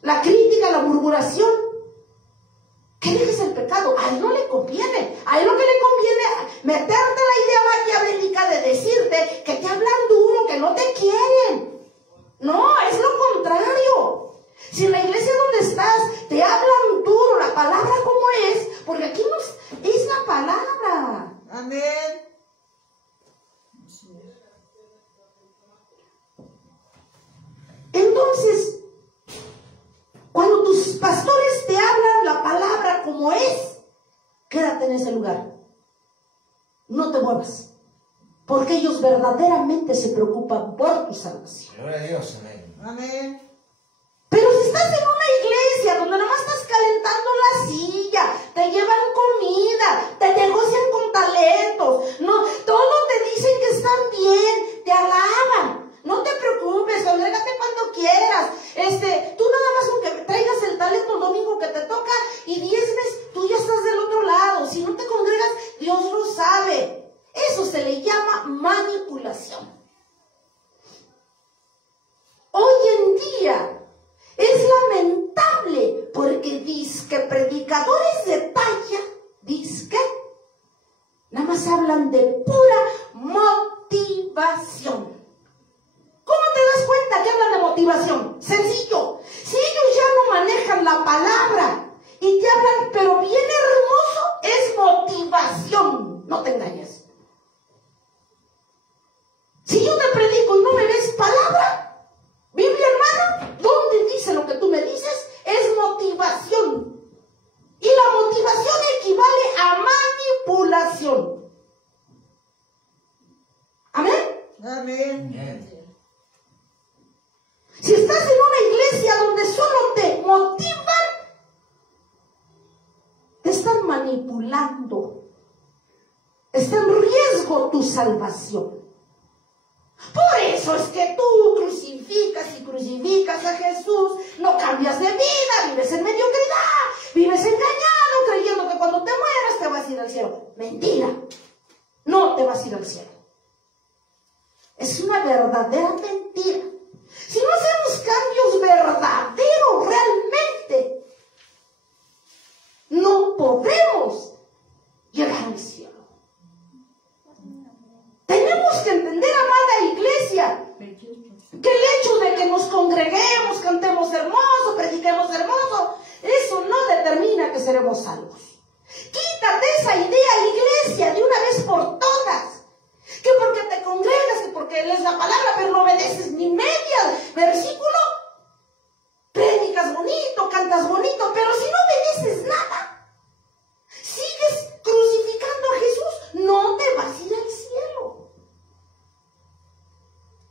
la crítica, la murmuración, que dejes el pecado. A él no le conviene. A él lo que le conviene es meterte la idea maquiavélica de decirte que te hablan duro, que no te quieren. No, es lo contrario. Si en la iglesia donde estás te hablan duro, la palabra como es, porque aquí es la palabra. Amén. Entonces, cuando tus pastores te hablan la palabra como es, quédate en ese lugar. No te muevas, porque ellos verdaderamente se preocupan por tu salvación. Gloria a Dios. Amén. Amén. Pero si estás en una iglesia donde nomás estás calentando la silla, te llevan comida, te negocian con talentos, no, todo te dicen que están bien, te alaban, no te preocupes, congrégate cuando quieras, tú nada más con que traigas el talento el domingo que te toca y diezmes, tú ya estás del otro lado. Si no te congregas, Dios lo sabe. Eso se le llama manipulación. Hoy en día es lamentable porque dizque predicadores de talla, dizque, nada más hablan de pura motivación. ¿Cómo te das cuenta que hablan de motivación? Sencillo. Si ellos ya no manejan la palabra y te hablan, pero bien hermoso, es motivación. No te engañes. Si yo te predico y no me ves palabra, Biblia, hermano, ¿dónde dice lo que tú me dices? Es motivación. Y la motivación equivale a manipulación. ¿Amén? Amén. Amén. Si estás en una iglesia donde solo te motivan, te están manipulando. Está en riesgo tu salvación. Por eso es que tú crucificas a Jesús, no cambias de vida, vives en mediocridad, vives engañado, creyendo que cuando te mueras te vas a ir al cielo. Mentira, no te vas a ir al cielo. Es una verdadera mentira. Si no hacemos cambios verdaderos realmente, no podemos llegar al cielo. Tenemos que entender, amada iglesia, que el hecho de que nos congreguemos, cantemos hermoso, prediquemos hermoso, eso no determina que seremos salvos. Quítate esa idea, iglesia, de una vez por todas. Que porque te congregas, que porque lees la palabra, pero no obedeces ni media versículo, predicas bonito, cantas bonito, pero si no obedeces nada, sigues crucificando a Jesús, no te vas a ir al cielo.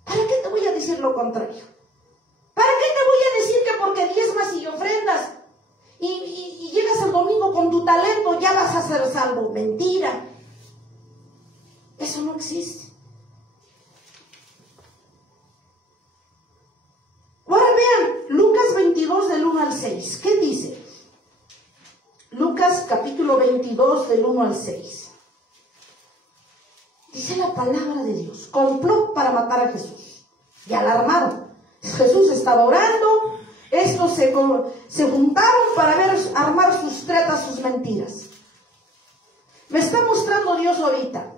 ¿Para qué te voy a decir lo contrario? ¿Para qué te voy a decir que porque diezmas y ofrendas y llegas el domingo con tu talento ya vas a ser salvo? Mentira. Eso no existe. Ahora vean, Lucas 22 del 1 al 6. ¿Qué dice? Lucas capítulo 22 del 1 al 6. Dice la palabra de Dios. Complot para matar a Jesús. Y alarmaron. Jesús estaba orando. Estos se juntaron para armar sus tretas, sus mentiras. me está mostrando Dios ahorita.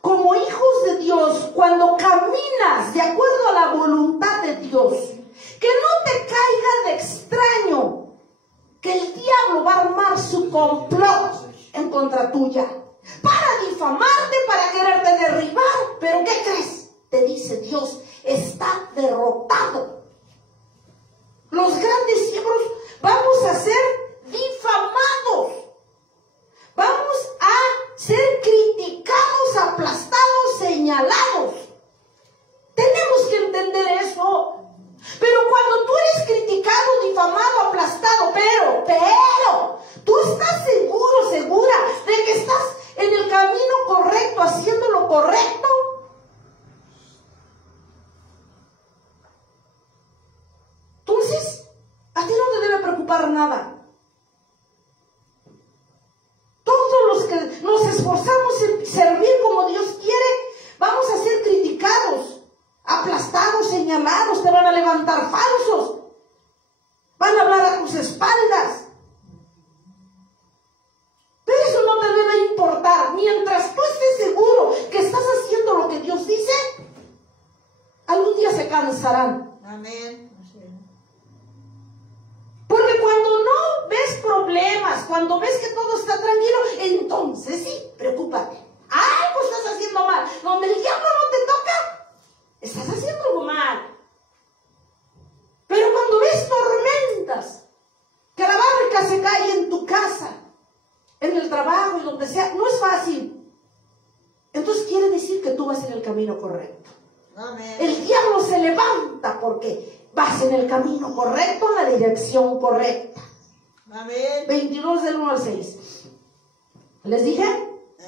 Como hijos de Dios, cuando caminas de acuerdo a la voluntad de Dios, que no te caiga de extraño que el diablo va a armar su complot en contra tuya para difamarte, para quererte derribar. Pero ¿qué crees? Te dice Dios, está derrotado. Los grandes siembros vamos a ser difamados. Vamos a ser criticados, aplastados, señalados. Tenemos que entender eso. Pero cuando tú eres criticado, difamado, aplastado, pero tú estás seguro, segura de que estás en el camino correcto, haciendo lo correcto. Entonces, a ti no te debe preocupar nada. Todos los que nos esforzamos en servir como Dios quiere, vamos a ser criticados, aplastados, señalados, te van a levantar falsos, van a hablar a tus espaldas. Pero eso no te debe importar. Mientras tú estés seguro que estás haciendo lo que Dios dice, algún día se cansarán. Amén. Porque cuando no ves problemas, cuando ves que todo está tranquilo, entonces sí, preocúpate. Ay, pues estás haciendo mal. Donde el diablo no te toca, estás haciendo algo mal. Pero cuando ves tormentas, que la barca se cae en tu casa, en el trabajo y donde sea, no es fácil. Entonces quiere decir que tú vas en el camino correcto. Amén. El diablo se levanta porque vas en el camino correcto, en la dirección correcta. Amén. 22 del 1 al 6. ¿Les dije?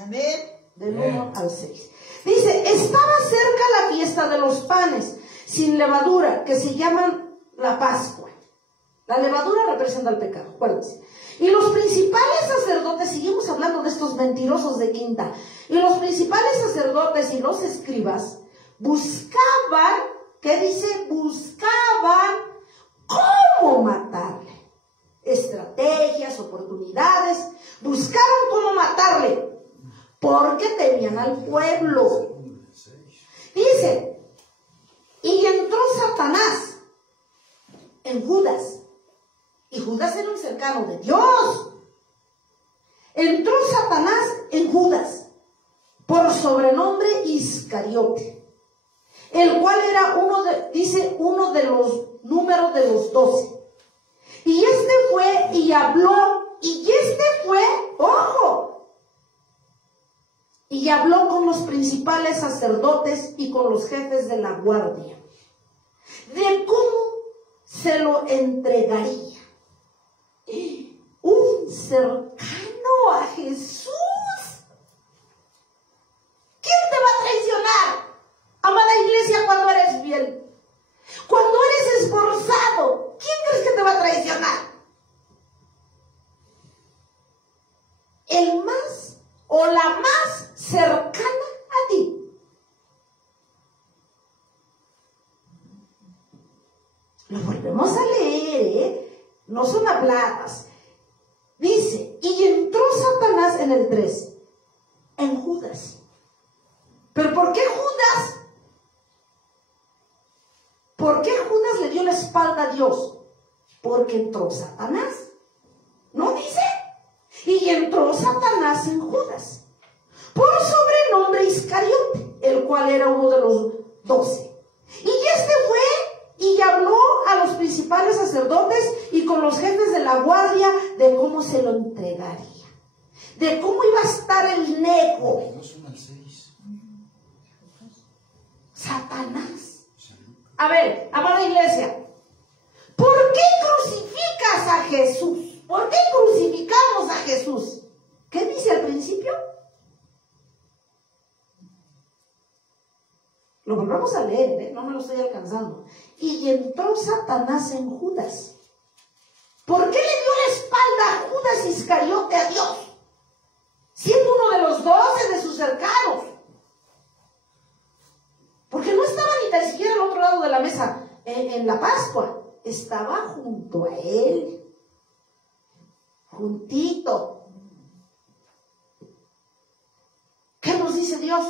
Amén. Del 1 al 6. Dice, estaba cerca la fiesta de los panes sin levadura, que se llaman la Pascua. La levadura representa el pecado, acuérdense. Y los principales sacerdotes, seguimos hablando de estos mentirosos de quinta, y los principales sacerdotes y los escribas buscaban, ¿qué dice? Buscaban cómo matarle. Estrategias, oportunidades, buscaban cómo matarle, porque temían al pueblo. Dice, y entró Satanás en Judas, y Judas era un cercano de Dios. Entró Satanás en Judas, por sobrenombre Iscariote, el cual era uno de los números de los 12. Y este fue y habló, ojo, y habló con los principales sacerdotes y con los jefes de la guardia, de cómo se lo entregaría. Un cercano a Jesús. ¿Quién te va a traicionar, amada iglesia, cuando eres fiel? Cuando eres esforzado, ¿quién crees que te va a traicionar? El más o la más cercana a ti. Lo volvemos a leer, ¿eh? No son habladas. Dice, y entró Satanás en el 3, en Judas. ¿Pero por qué Judas? ¿Por qué Judas le dio la espalda a Dios? Porque entró Satanás. ¿No dice? Y entró Satanás en Judas, por sobrenombre Iscariote, el cual era uno de los 12. Y este fue y habló a los principales sacerdotes y con los jefes de la guardia de cómo se lo entregaría, de cómo iba a estar el nego. Satanás. A ver, amada iglesia, ¿por qué crucificas a Jesús? ¿Por qué crucificamos a Jesús? ¿Qué dice al principio? Lo volvamos a leer, ¿eh? No me lo estoy alcanzando. Y entró Satanás en Judas. ¿Por qué le dio la espalda a Judas Iscariote a Dios? Siendo uno de los 12 de sus cercanos. Porque no estaba ni tan siquiera al otro lado de la mesa en la Pascua. Estaba junto a él. Juntito. nos dice Dios?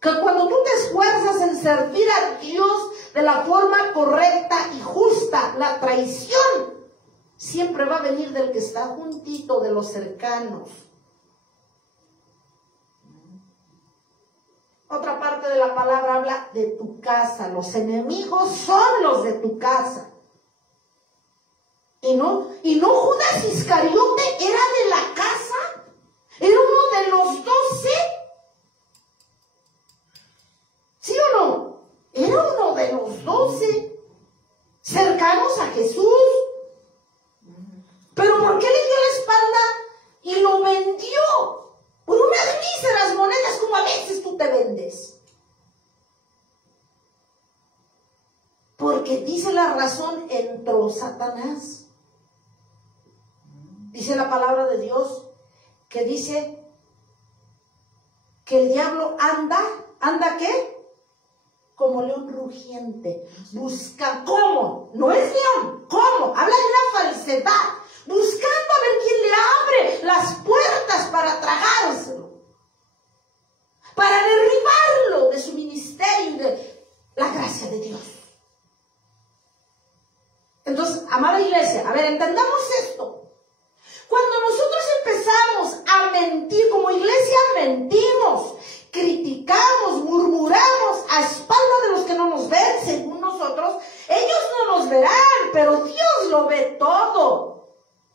Que cuando tú te esfuerzas en servir a Dios de la forma correcta y justa, la traición siempre va a venir del que está juntito, de los cercanos. Otra parte de la palabra habla de tu casa. Los enemigos son los de tu casa. Y no Judas Iscariote era de la casa, era uno de los 12. ¿Sí o no? Era uno de los 12 cercanos a Jesús. Pero ¿por qué le dio la espalda y lo vendió por unas míseras monedas, como a veces tú te vendes? Porque dice la razón, entró Satanás. Dice la palabra de Dios que dice que el diablo ¿anda qué? Como león rugiente. Busca, ¿cómo? No es león, ¿cómo? Habla de una falsedad. Buscando a ver quién le abre las puertas para tragárselo. Para derribarlo de su ministerio y de la gracia de Dios. Entonces, amada iglesia, a ver, entendamos esto. Cuando nosotros empezamos a mentir, como iglesia mentimos, criticamos, murmuramos a espaldas de los que no nos ven, según nosotros, ellos no nos verán, pero Dios lo ve todo.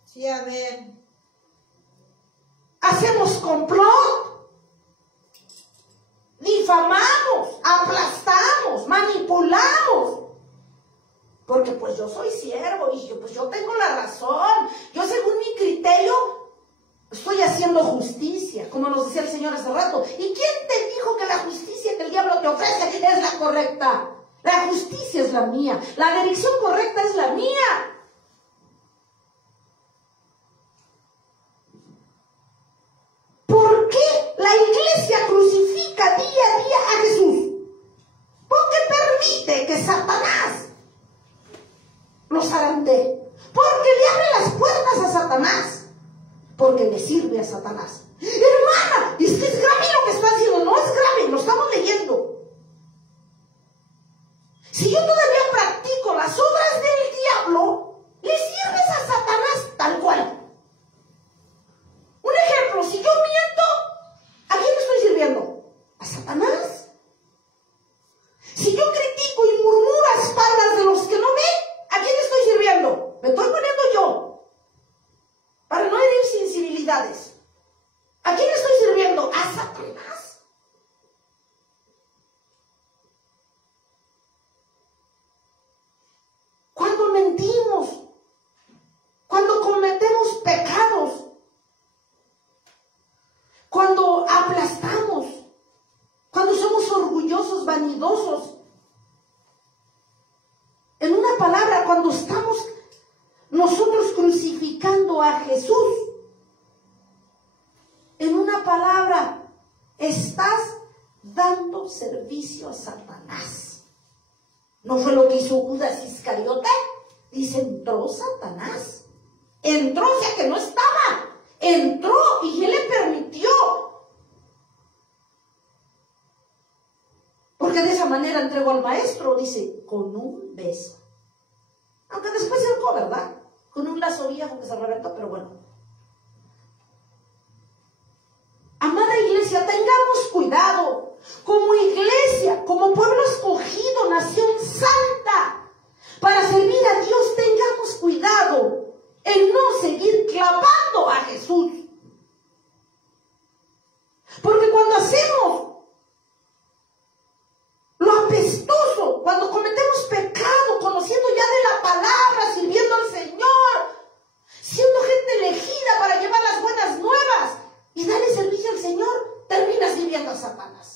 Sí, amén. Hacemos complot, difamamos, aplastamos, manipulamos. Porque pues yo soy siervo y pues yo tengo la razón. Yo según mi criterio estoy haciendo justicia, como nos decía el Señor hace rato. ¿Y quién te dijo que la justicia que el diablo te ofrece es la correcta? La justicia es la mía, la dirección correcta es la mía. ¿Por qué la iglesia crucifica día a día a Jesús? Porque permite que Satanás los zarandee. Porque le abre las puertas a Satanás. Porque le sirve a Satanás. Hermana, es que es grave lo que está haciendo. No es grave, lo estamos leyendo. Si yo todavía practico las obras del diablo, le sirves a Satanás tal cual. Un ejemplo, si yo miento, ¿a quién le estoy sirviendo? ¿A Satanás? Si yo critico y murmuro a espaldas de los que no ven, ¿a quién le estoy sirviendo? Me estoy poniendo yo. Para no herir sensibilidades. ¿A quién le estoy sirviendo? ¿A Satanás? Cuando mentimos, cuando cometemos pecados, cuando aplastamos, cuando somos orgullosos, vanidosos, en una palabra, cuando estamos nosotros crucificando a Jesús, en una palabra, estás dando servicio a Satanás. ¿No fue lo que hizo Judas Iscariote? Dice, entró Satanás. Entró, o sea que no estaba. Entró y él le permitió. Porque de esa manera entregó al maestro, dice, con un beso. Aunque después se ahorcó, ¿verdad? Con un lazo viejo que se reventó, pero bueno. Amada iglesia, tengamos cuidado. Como iglesia, como pueblo escogido, nación santa, para servir a Dios, tengamos cuidado en no seguir clavando a Jesús. Porque cuando hacemos lo apestoso, cuando cometemos pecado, conociendo ya de la palabra, sirviendo al Señor, siendo gente elegida para llevar las buenas nuevas y darle servicio al Señor, termina sirviendo a Satanás.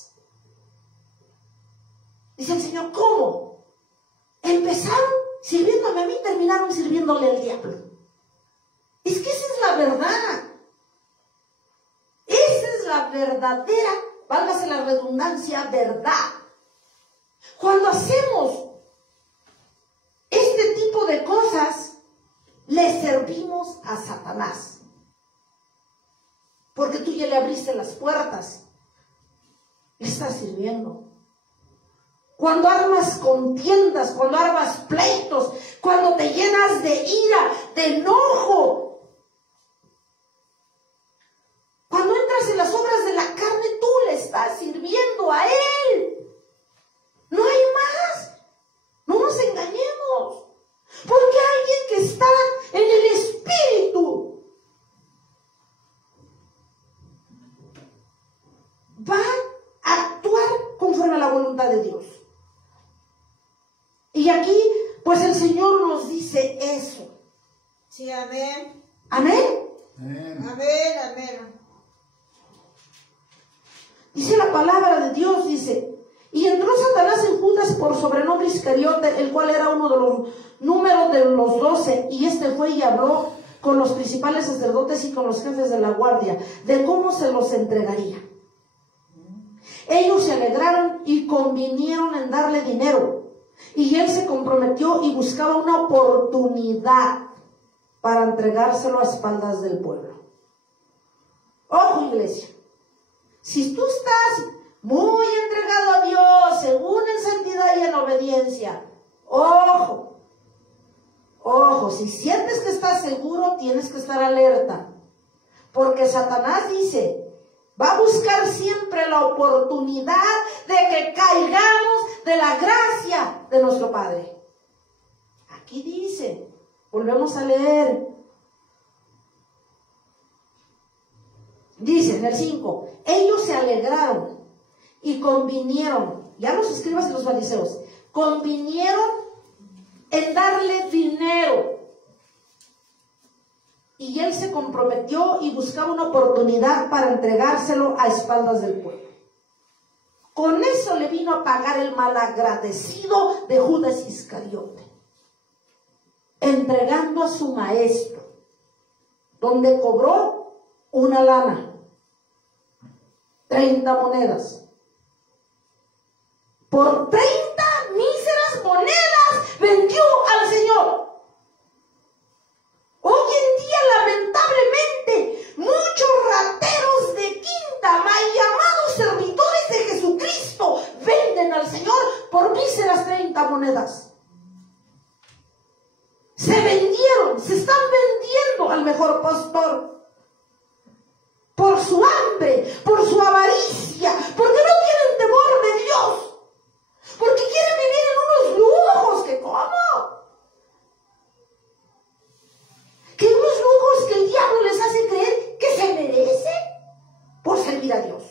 Dice el Señor, ¿cómo? Empezaron sirviéndome a mí, terminaron sirviéndole al diablo. Es que esa es la verdad. Esa es la verdadera, válgase la redundancia, verdad. Cuando hacemos este tipo de cosas, le servimos a Satanás. Porque tú tú ya le abriste las puertas, le estás sirviendo. Cuando armas contiendas, cuando armas pleitos, cuando te llenas de ira, de enojo, cuando entras en las obras de la carne, tú le estás sirviendo a Él. No hay más. No nos engañemos. Porque alguien que está en el Espíritu va a actuar conforme a la voluntad de Dios. Y aquí, pues el Señor nos dice eso. Sí, amén. Amén. Amén, amén. Dice la palabra de Dios, dice, y entró Satanás en Judas por sobrenombre Iscariote, el cual era uno de los números de los 12, y este fue y habló con los principales sacerdotes y con los jefes de la guardia, de cómo se los entregaría. Ellos se alegraron y convinieron en darle dinero, y él se comprometió y buscaba una oportunidad para entregárselo a espaldas del pueblo. Ojo, iglesia, si tú estás muy entregado a Dios, según en santidad y en obediencia, ojo, si sientes que estás seguro, tienes que estar alerta, porque Satanás dice, va a buscar siempre la oportunidad de que caigamos de la gracia de nuestro Padre. Aquí dice, volvemos a leer, dice en el 5, ellos se alegraron y convinieron, ya los escribas y los fariseos, convinieron en darle dinero. Y él se comprometió y buscaba una oportunidad para entregárselo a espaldas del pueblo. Con eso le vino a pagar el malagradecido de Judas Iscariote, entregando a su maestro, donde cobró una lana, 30 monedas. Por 30 míseras monedas vendió al Señor. Hoy en día, lamentablemente, muchos rateros de quinta, mal llamados servidores de Jesucristo, venden al Señor por míseras 30 monedas. Se vendieron, se están vendiendo al mejor pastor. Por su hambre, por su avaricia, porque no tienen temor de Dios. Porque quieren vivir en unos lujos que ¿cómo? Que unos lujos que el diablo les hace creer que se merecen por servir a Dios.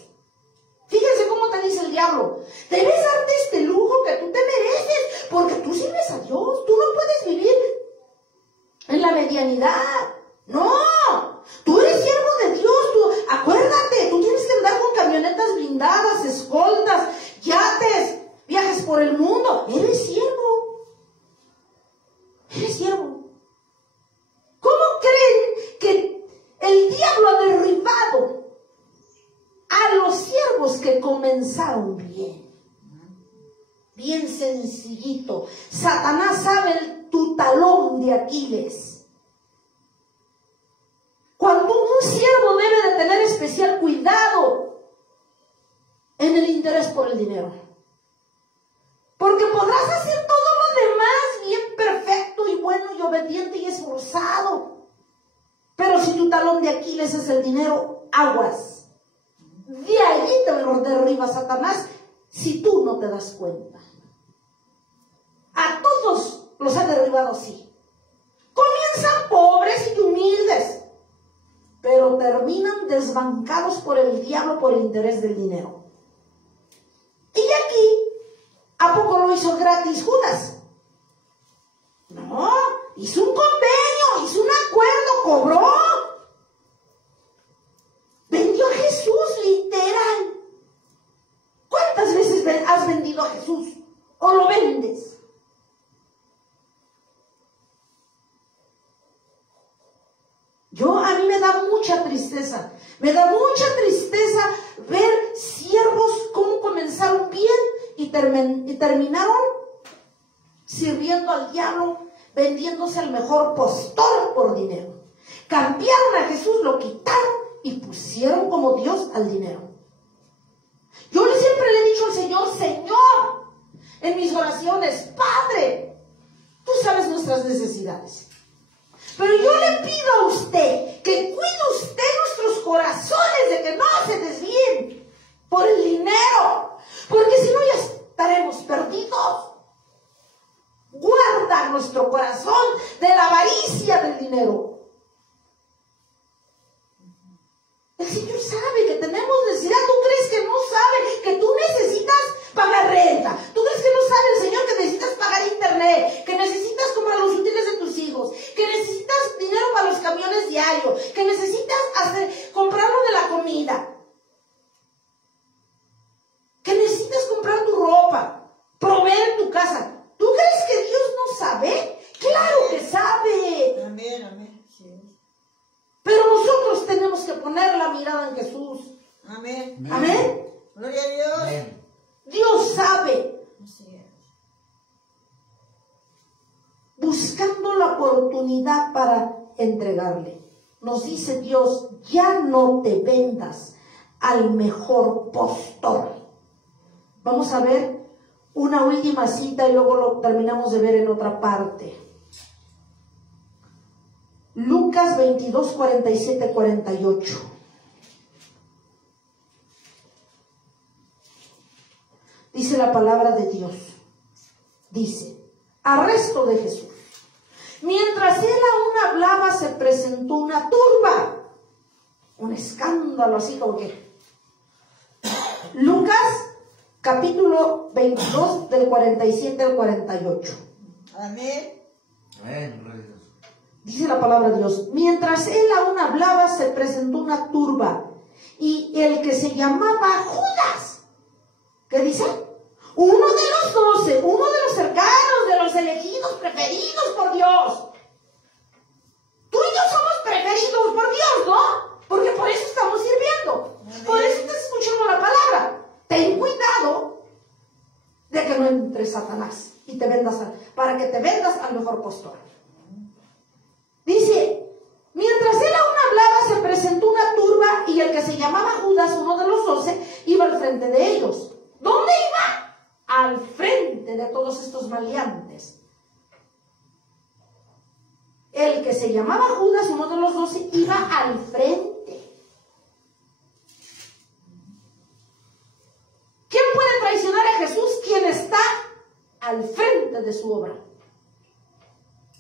Fíjense cómo te dice el diablo. Debes darte este lujo que tú te mereces, porque tú sirves a Dios. Tú no puedes vivir en la medianidad. No, tú eres siervo de Dios. Acuérdate, tú tienes que andar con camionetas blindadas, escoltas, yates, viajes por el mundo. Eres siervo. Eres siervo. ¿Cómo creen que el diablo ha derribado a los siervos que comenzaron bien? Bien sencillito. Satanás sabe tu talón de Aquiles. Cuando un siervo debe de tener especial cuidado en el interés por el dinero. Porque podrás hacer todo lo demás bien perfecto y bueno y obediente y esforzado. Pero si tu talón de Aquiles es el dinero, aguas. De allí te derriba Satanás si tú no te das cuenta. A todos los ha derribado así. Comienzan pobres y humildes, pero terminan desbancados por el diablo por el interés del dinero. Y aquí, ¿a poco lo hizo gratis Judas? No, hizo un convenio, hizo un acuerdo, cobró. Vendió a Jesús, literal. ¿Cuántas veces has vendido a Jesús? ¿O lo vendes? A mí me da mucha tristeza. Me da mucha tristeza ver siervos cómo comenzaron bien y terminaron sirviendo al diablo, vendiéndose al mejor postor por dinero. Cambiaron a Jesús, lo quitaron y pusieron como Dios al dinero. Yo siempre le he dicho al Señor, Señor, en mis oraciones, Padre, tú sabes nuestras necesidades. Pero yo le pido a usted que cuide usted nuestros corazones de que no se desvíen por el dinero, porque si no ya estaremos perdidos. Guarda nuestro corazón de la avaricia del dinero. El Señor sabe que tenemos necesidad. ¿Tú crees que no sabe que tú necesitas pagar renta? ¿Tú crees que no sabe el Señor que necesitas pagar internet? Que necesitas comprar los útiles de tus hijos, que necesitas dinero para los camiones diarios, que necesitas comprarlo de la comida, que necesitas comprar tu ropa, proveer en tu casa? ¿Tú crees que Dios no sabe? ¡Claro que sabe! Amén, amén. Sí. Pero nosotros tenemos que poner la mirada en Jesús. Amén. Amén. Gloria a Dios. Amén. Dios sabe. Así es. Buscando la oportunidad para entregarle. Nos dice Dios, ya no te vendas al mejor postor. Vamos a ver una última cita y luego lo terminamos de ver en otra parte. Lucas 22, 47, 48. Dice la palabra de Dios. Dice, arresto de Jesús. Mientras él aún hablaba, se presentó una turba. Un escándalo así como que. Lucas capítulo 22 del 47 al 48. Amén. Amén. Gloria a Dios. Dice la palabra de Dios. Mientras él aún hablaba, se presentó una turba. Y el que se llamaba Judas, ¿qué dice? Uno de los 12, uno de los cercanos, de los elegidos, preferidos por Dios. Tú y yo somos preferidos por Dios, ¿no? Porque por eso estamos sirviendo. Por eso estás escuchando la palabra. Ten cuidado de que no entre Satanás y te vendas para que te vendas al mejor postor. Dice, mientras él aún hablaba, se presentó una turba y el que se llamaba Judas, uno de los 12, iba al frente de ellos. ¿Dónde iba? Al frente de todos estos maleantes. El que se llamaba Judas, uno de los 12, iba al frente. ¿Quién puede traicionar a Jesús? Quien está al frente de su obra.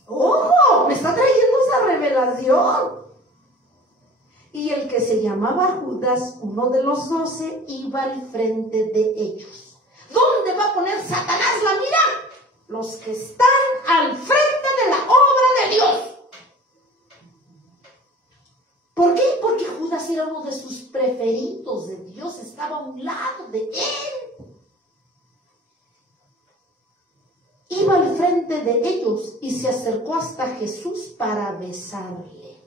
¡Ojo! Me está trayendo esa revelación. Y el que se llamaba Judas, uno de los 12, iba al frente de ellos. ¿Dónde va a poner Satanás la mira? Los que están al frente de la obra de Dios. ¿Por qué? Porque Judas era uno de sus preferidos de Dios, estaba a un lado de él. Iba al frente de ellos y se acercó hasta Jesús para besarle.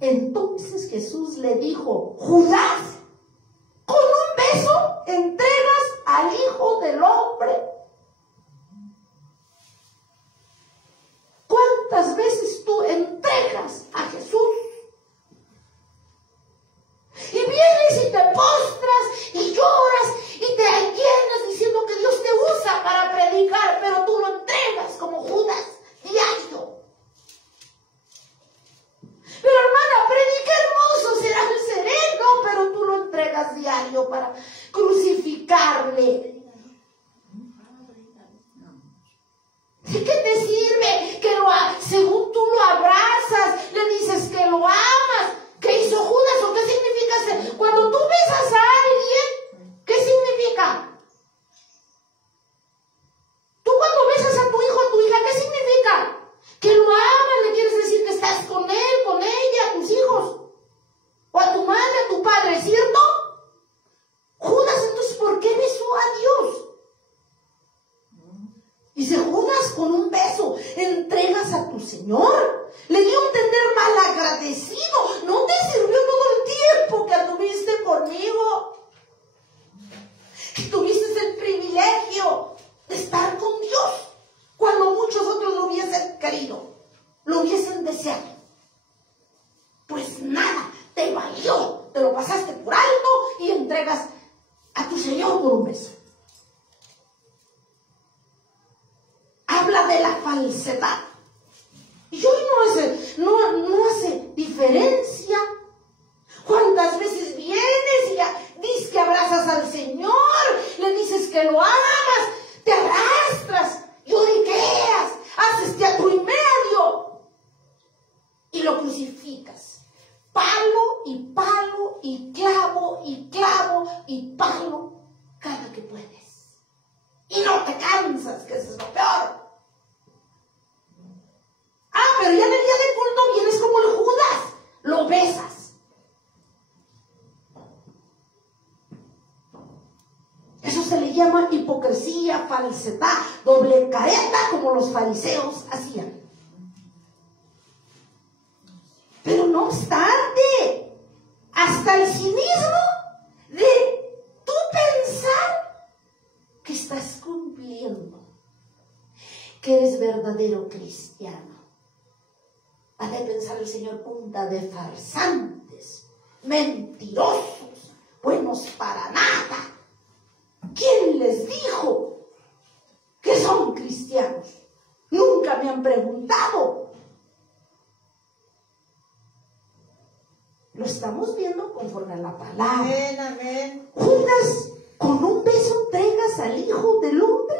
Entonces Jesús le dijo, Judas, ¿con un beso entregas al Hijo del Hombre? ¿Cuántas veces tú entregas a Jesús? Y vienes y te postras y lloras y te llenas diciendo que Dios te usa para predicar, pero tú lo entregas como Judas, diario. Pero hermana, predica hermoso, será el sereno, pero tú lo entregas diario para crucificarle. ¿De qué te sirve que según tú lo abrazas, le dices que lo amas? ¿Qué hizo Judas o qué significa? Cuando tú besas a alguien, ¿qué significa? Tú cuando besas a tu hijo o tu hija, ¿qué significa? Que lo amas, le quieres decir que estás con él, con ella, a tus hijos, o a tu madre, a tu padre, ¿cierto? Judas, entonces, ¿por qué besó a Dios? Dice, Judas, con un beso entregas a tu Señor. Le dio a entender mal agradecido. No te sirvió todo el tiempo que anduviste conmigo. Que tuviste el privilegio de estar con Dios cuando muchos otros lo hubiesen querido, lo hubiesen deseado. Pues nada falsedad. Y hoy no hace diferencia. ¿Cuántas veces vienes y ya dices que abrazas al Señor? Le dices que lo amas, te arrastras, lloriqueas, haces teatro y medio y lo crucificas. Palo y palo y clavo y clavo y palo cada que puedes. Y no te cansas, que eso es lo peor. Pero ya en el día de culto vienes como el Judas, lo besas. Eso se le llama hipocresía, falsedad, doble careta, como los fariseos hacían. Pero no obstante, hasta el cinismo de tú pensar que estás cumpliendo, que eres verdadero cristiano. Ha de pensar el Señor, punta de farsantes, mentirosos, buenos para nada. ¿Quién les dijo que son cristianos? Nunca me han preguntado. Lo estamos viendo conforme a la palabra. Amén, amén. Judas, con un beso entregas al Hijo del Hombre.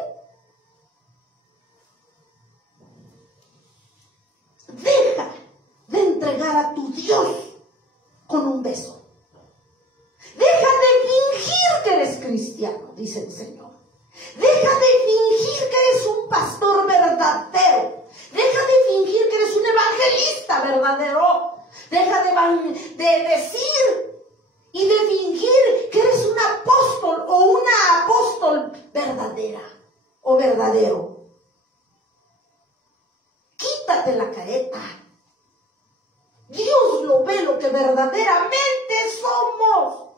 Deja de entregar a tu Dios con un beso. Deja de fingir que eres cristiano, dice el Señor. Deja de fingir que eres un pastor verdadero. Deja de fingir que eres un evangelista verdadero. Deja de decir y de fingir que eres un apóstol o una apóstol verdadera o verdadero. Quítate la careta. Dios lo ve lo que verdaderamente somos.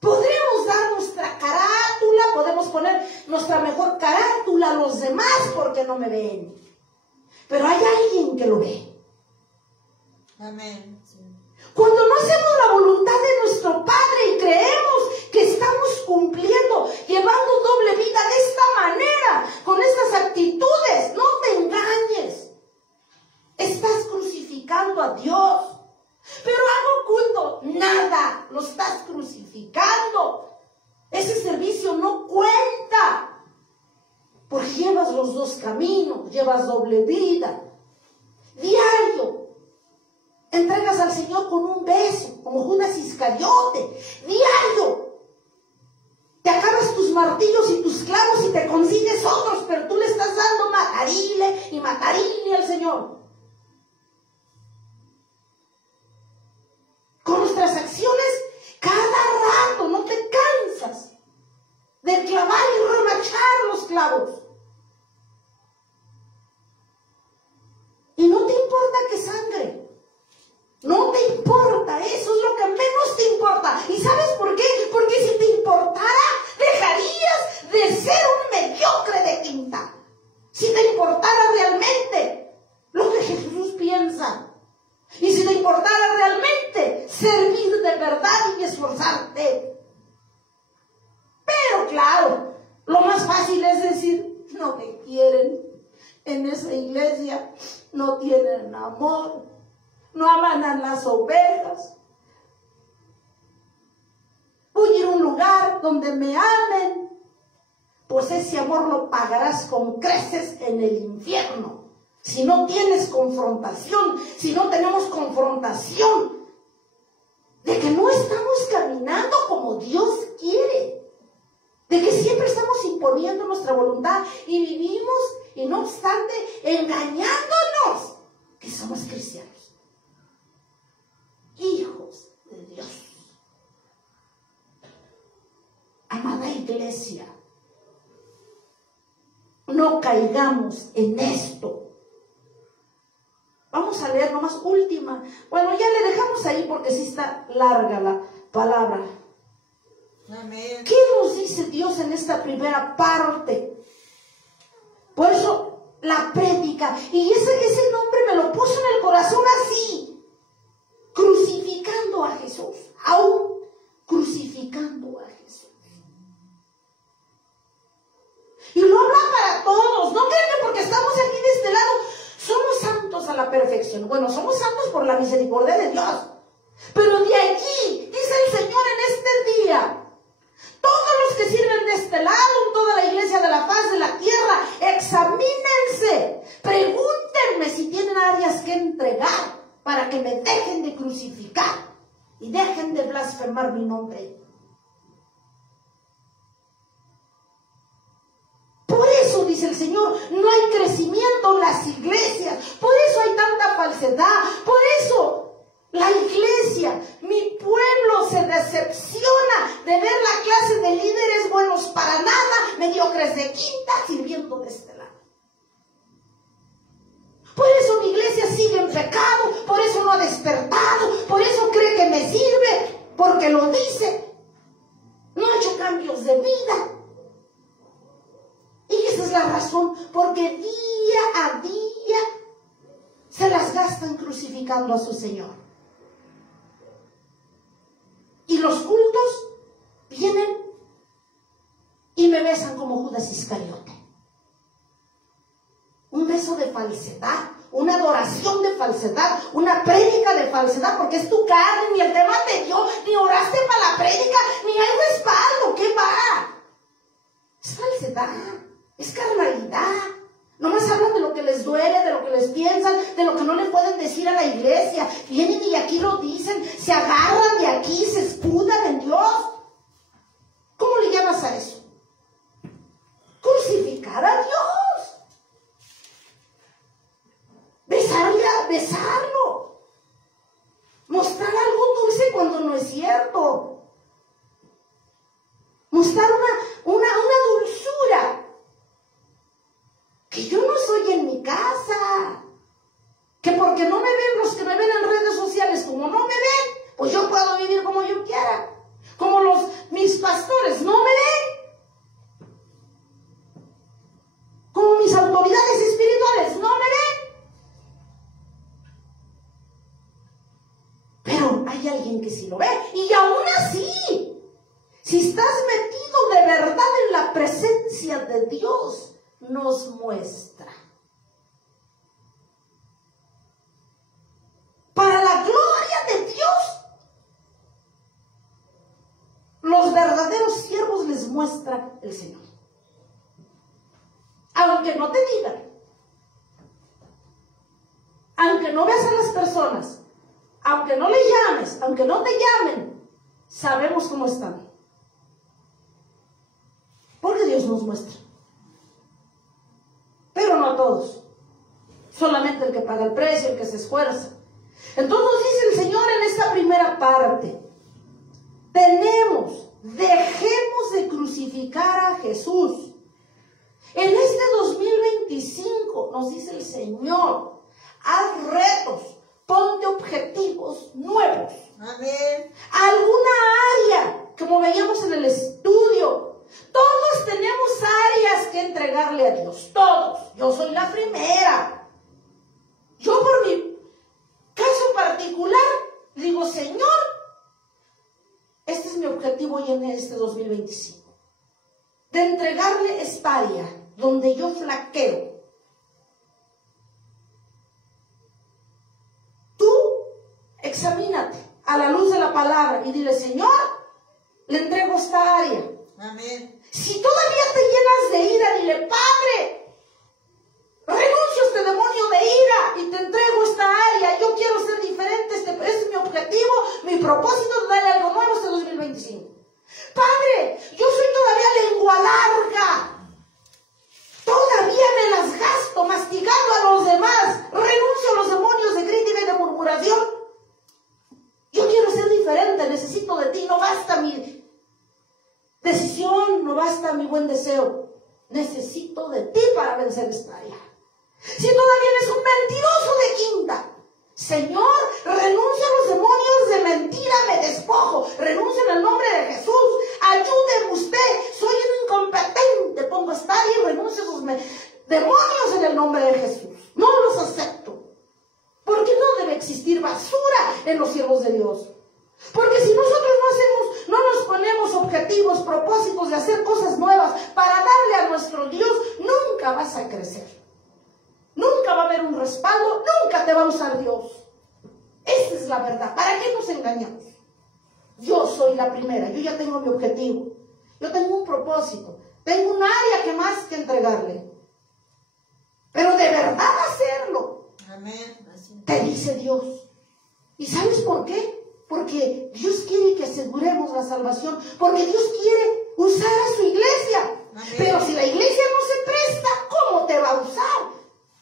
Podremos dar nuestra carátula, podemos poner nuestra mejor carátula a los demás porque no me ven. Pero hay alguien que lo ve. Amén. Sí. Cuando no hacemos la voluntad de nuestro Padre y creemos que estamos cumpliendo, llevando doble vida de esta manera, con estas actitudes, no te engañes. Estás crucificando a Dios. Pero hago culto, nada, lo estás crucificando. Ese servicio no cuenta. Porque llevas los dos caminos, llevas doble vida. Diario. Entregas al Señor con un beso, como Judas Iscariote. Diario. Te acabas tus martillos y tus clavos y te consigues otros, pero tú le estás dando matarile y matarile al Señor. Con nuestras acciones, cada rato no te cansas de clavar y remachar los clavos. Y no te importa que sangre. No te importa, eso es lo que menos te importa. ¿Y sabes por qué? Porque si te importara, dejarías de ser un mediocre de quinta. Si te importara realmente lo que Jesús piensa. Y si te importara realmente servir de verdad y esforzarte. Pero claro, lo más fácil es decir, no me quieren en esa iglesia, no tienen amor, no aman a las ovejas. Voy a ir a un lugar donde me amen, pues ese amor lo pagarás con creces en el infierno. Si no tienes confrontación, si no tenemos confrontación de que no estamos caminando como Dios quiere, de que siempre estamos imponiendo nuestra voluntad y vivimos, y no obstante, engañándonos que somos cristianos, hijos de Dios. Amada iglesia, no caigamos en esto. Vamos a leer nomás última. Bueno, ya le dejamos ahí porque sí está larga la palabra. Amén. ¿Qué nos dice Dios en esta primera parte? Por eso la prédica. Y ese nombre me lo puso en el corazón así. Crucificando a Jesús. Aún crucificando a Jesús. Y lo habla para todos. No crean que porque perfección. Bueno, somos santos por la misericordia de Dios. Pero de allí, dice el Señor en este día, todos los que sirven de este lado, en toda la iglesia de la paz de la tierra, examínense, pregúntenme si tienen áreas que entregar para que me dejen de crucificar y dejen de blasfemar mi nombre. Por eso, dice el Señor, no hay crecimiento en las iglesias, por eso hay tanta falsedad, por eso la iglesia, mi pueblo se decepciona de ver la clase de líderes buenos para nada, mediocres de quinta, sirviendo de este lado. Por eso mi iglesia sigue en pecado, por eso no ha despertado, por eso cree que me sirve, porque lo dice. No ha hecho cambios de vida. Y esa es la razón, porque día a día se las gastan crucificando a su Señor. Y los cultos vienen y me besan como Judas Iscariote. Un beso de falsedad, una adoración de falsedad, una prédica de falsedad, porque es tu carne, ni el tema te dio, ni oraste para la prédica, ni hay respaldo. ¿Qué va? Es falsedad, es carnalidad. Nomás hablan de lo que les duele, de lo que les piensan, de lo que no le pueden decir a la iglesia. Vienen y aquí lo dicen, se agarran de aquí, se escudan en Dios. ¿Cómo le llamas a eso? Crucificar a Dios. Besarlo. Mostrar algo dulce cuando no es cierto. Mostrar una dulzura. Que yo no soy en mi casa, que porque no me ven los que me ven en redes sociales, como no me ven, pues yo puedo vivir como yo quiera, como mis pastores no me ven, como mis autoridades espirituales no me ven. Pero hay alguien que sí lo ve, y aún así, si estás metido de verdad en la presencia de Dios, nos muestra. Para la gloria de Dios, los verdaderos siervos les muestra el Señor. Aunque no te digan, aunque no veas a las personas, aunque no le llames, aunque no te llamen, sabemos cómo están. Porque Dios nos muestra. Pero no a todos, solamente el que paga el precio, el que se esfuerza. Entonces dice el Señor en esta primera parte, dejemos de crucificar a Jesús. En este 2025 nos dice el Señor, haz retos, ponte objetivos nuevos. Amén. Alguna área, como veíamos en el estudio, todos tenemos áreas que entregarle a Dios, todos. Yo soy la primera. Yo por mi caso particular digo, Señor, este es mi objetivo hoy en este 2025, de entregarle esta área donde yo flaqueo. Tú examínate a la luz de la palabra y dile, Señor, le entrego esta área. Amén. Si todavía te llenas de ira, dile, Padre, renuncio a este demonio de ira y te entrego esta área. Yo quiero ser diferente, este es mi objetivo, mi propósito de darle algo nuevo este 2025. Padre, yo soy todavía lengua larga. Todavía me las gasto masticando a los demás. Renuncio a los demonios de crítica y de murmuración. Yo quiero ser diferente, necesito de ti, no basta mi decisión, no basta mi buen deseo. Necesito de ti para vencer esta área. Si todavía eres un mentiroso de quinta, Señor, renuncio a los demonios de mentira, me despojo. Renuncio en el nombre de Jesús. Ayúdeme usted, soy un incompetente. Pongo esta área y renuncio a esos demonios en el nombre de Jesús. No los acepto. Porque no debe existir basura en los siervos de Dios. Porque si nosotros no nos ponemos objetivos, propósitos de hacer cosas nuevas para darle a nuestro Dios, nunca vas a crecer. Nunca va a haber un respaldo, nunca nunca te va a usar Dios. Esa es la verdad. ¿Para qué nos engañamos? Yo soy la primera. Yo ya tengo mi objetivo. Yo tengo un propósito. Tengo un área que más que entregarle. Pero de verdad hacerlo. Amén. Te dice Dios. ¿Y sabes por qué? Porque Dios quiere que aseguremos la salvación. Porque Dios quiere usar a su iglesia. Amén. Pero si la iglesia no se presta, ¿cómo te va a usar?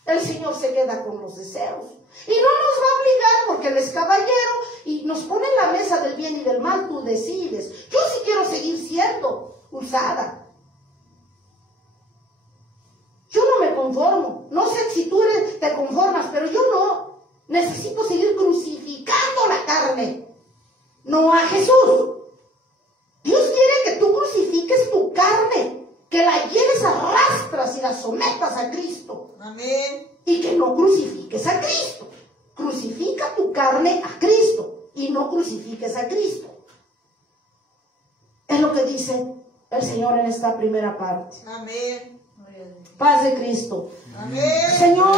El Señor se queda con los deseos. Y no nos va a obligar porque Él es caballero y nos pone en la mesa del bien y del mal. Tú decides. Yo sí quiero seguir siendo usada. Yo no me conformo. No sé si tú te conformas, pero yo no. Necesito seguir crucificando la carne. No a Jesús. Dios quiere que tú crucifiques tu carne, que la lleves a rastras y la sometas a Cristo. Amén. Y que no crucifiques a Cristo. Crucifica tu carne a Cristo y no crucifiques a Cristo. Es lo que dice el Señor en esta primera parte. Amén. Paz de Cristo. Amén. Señor,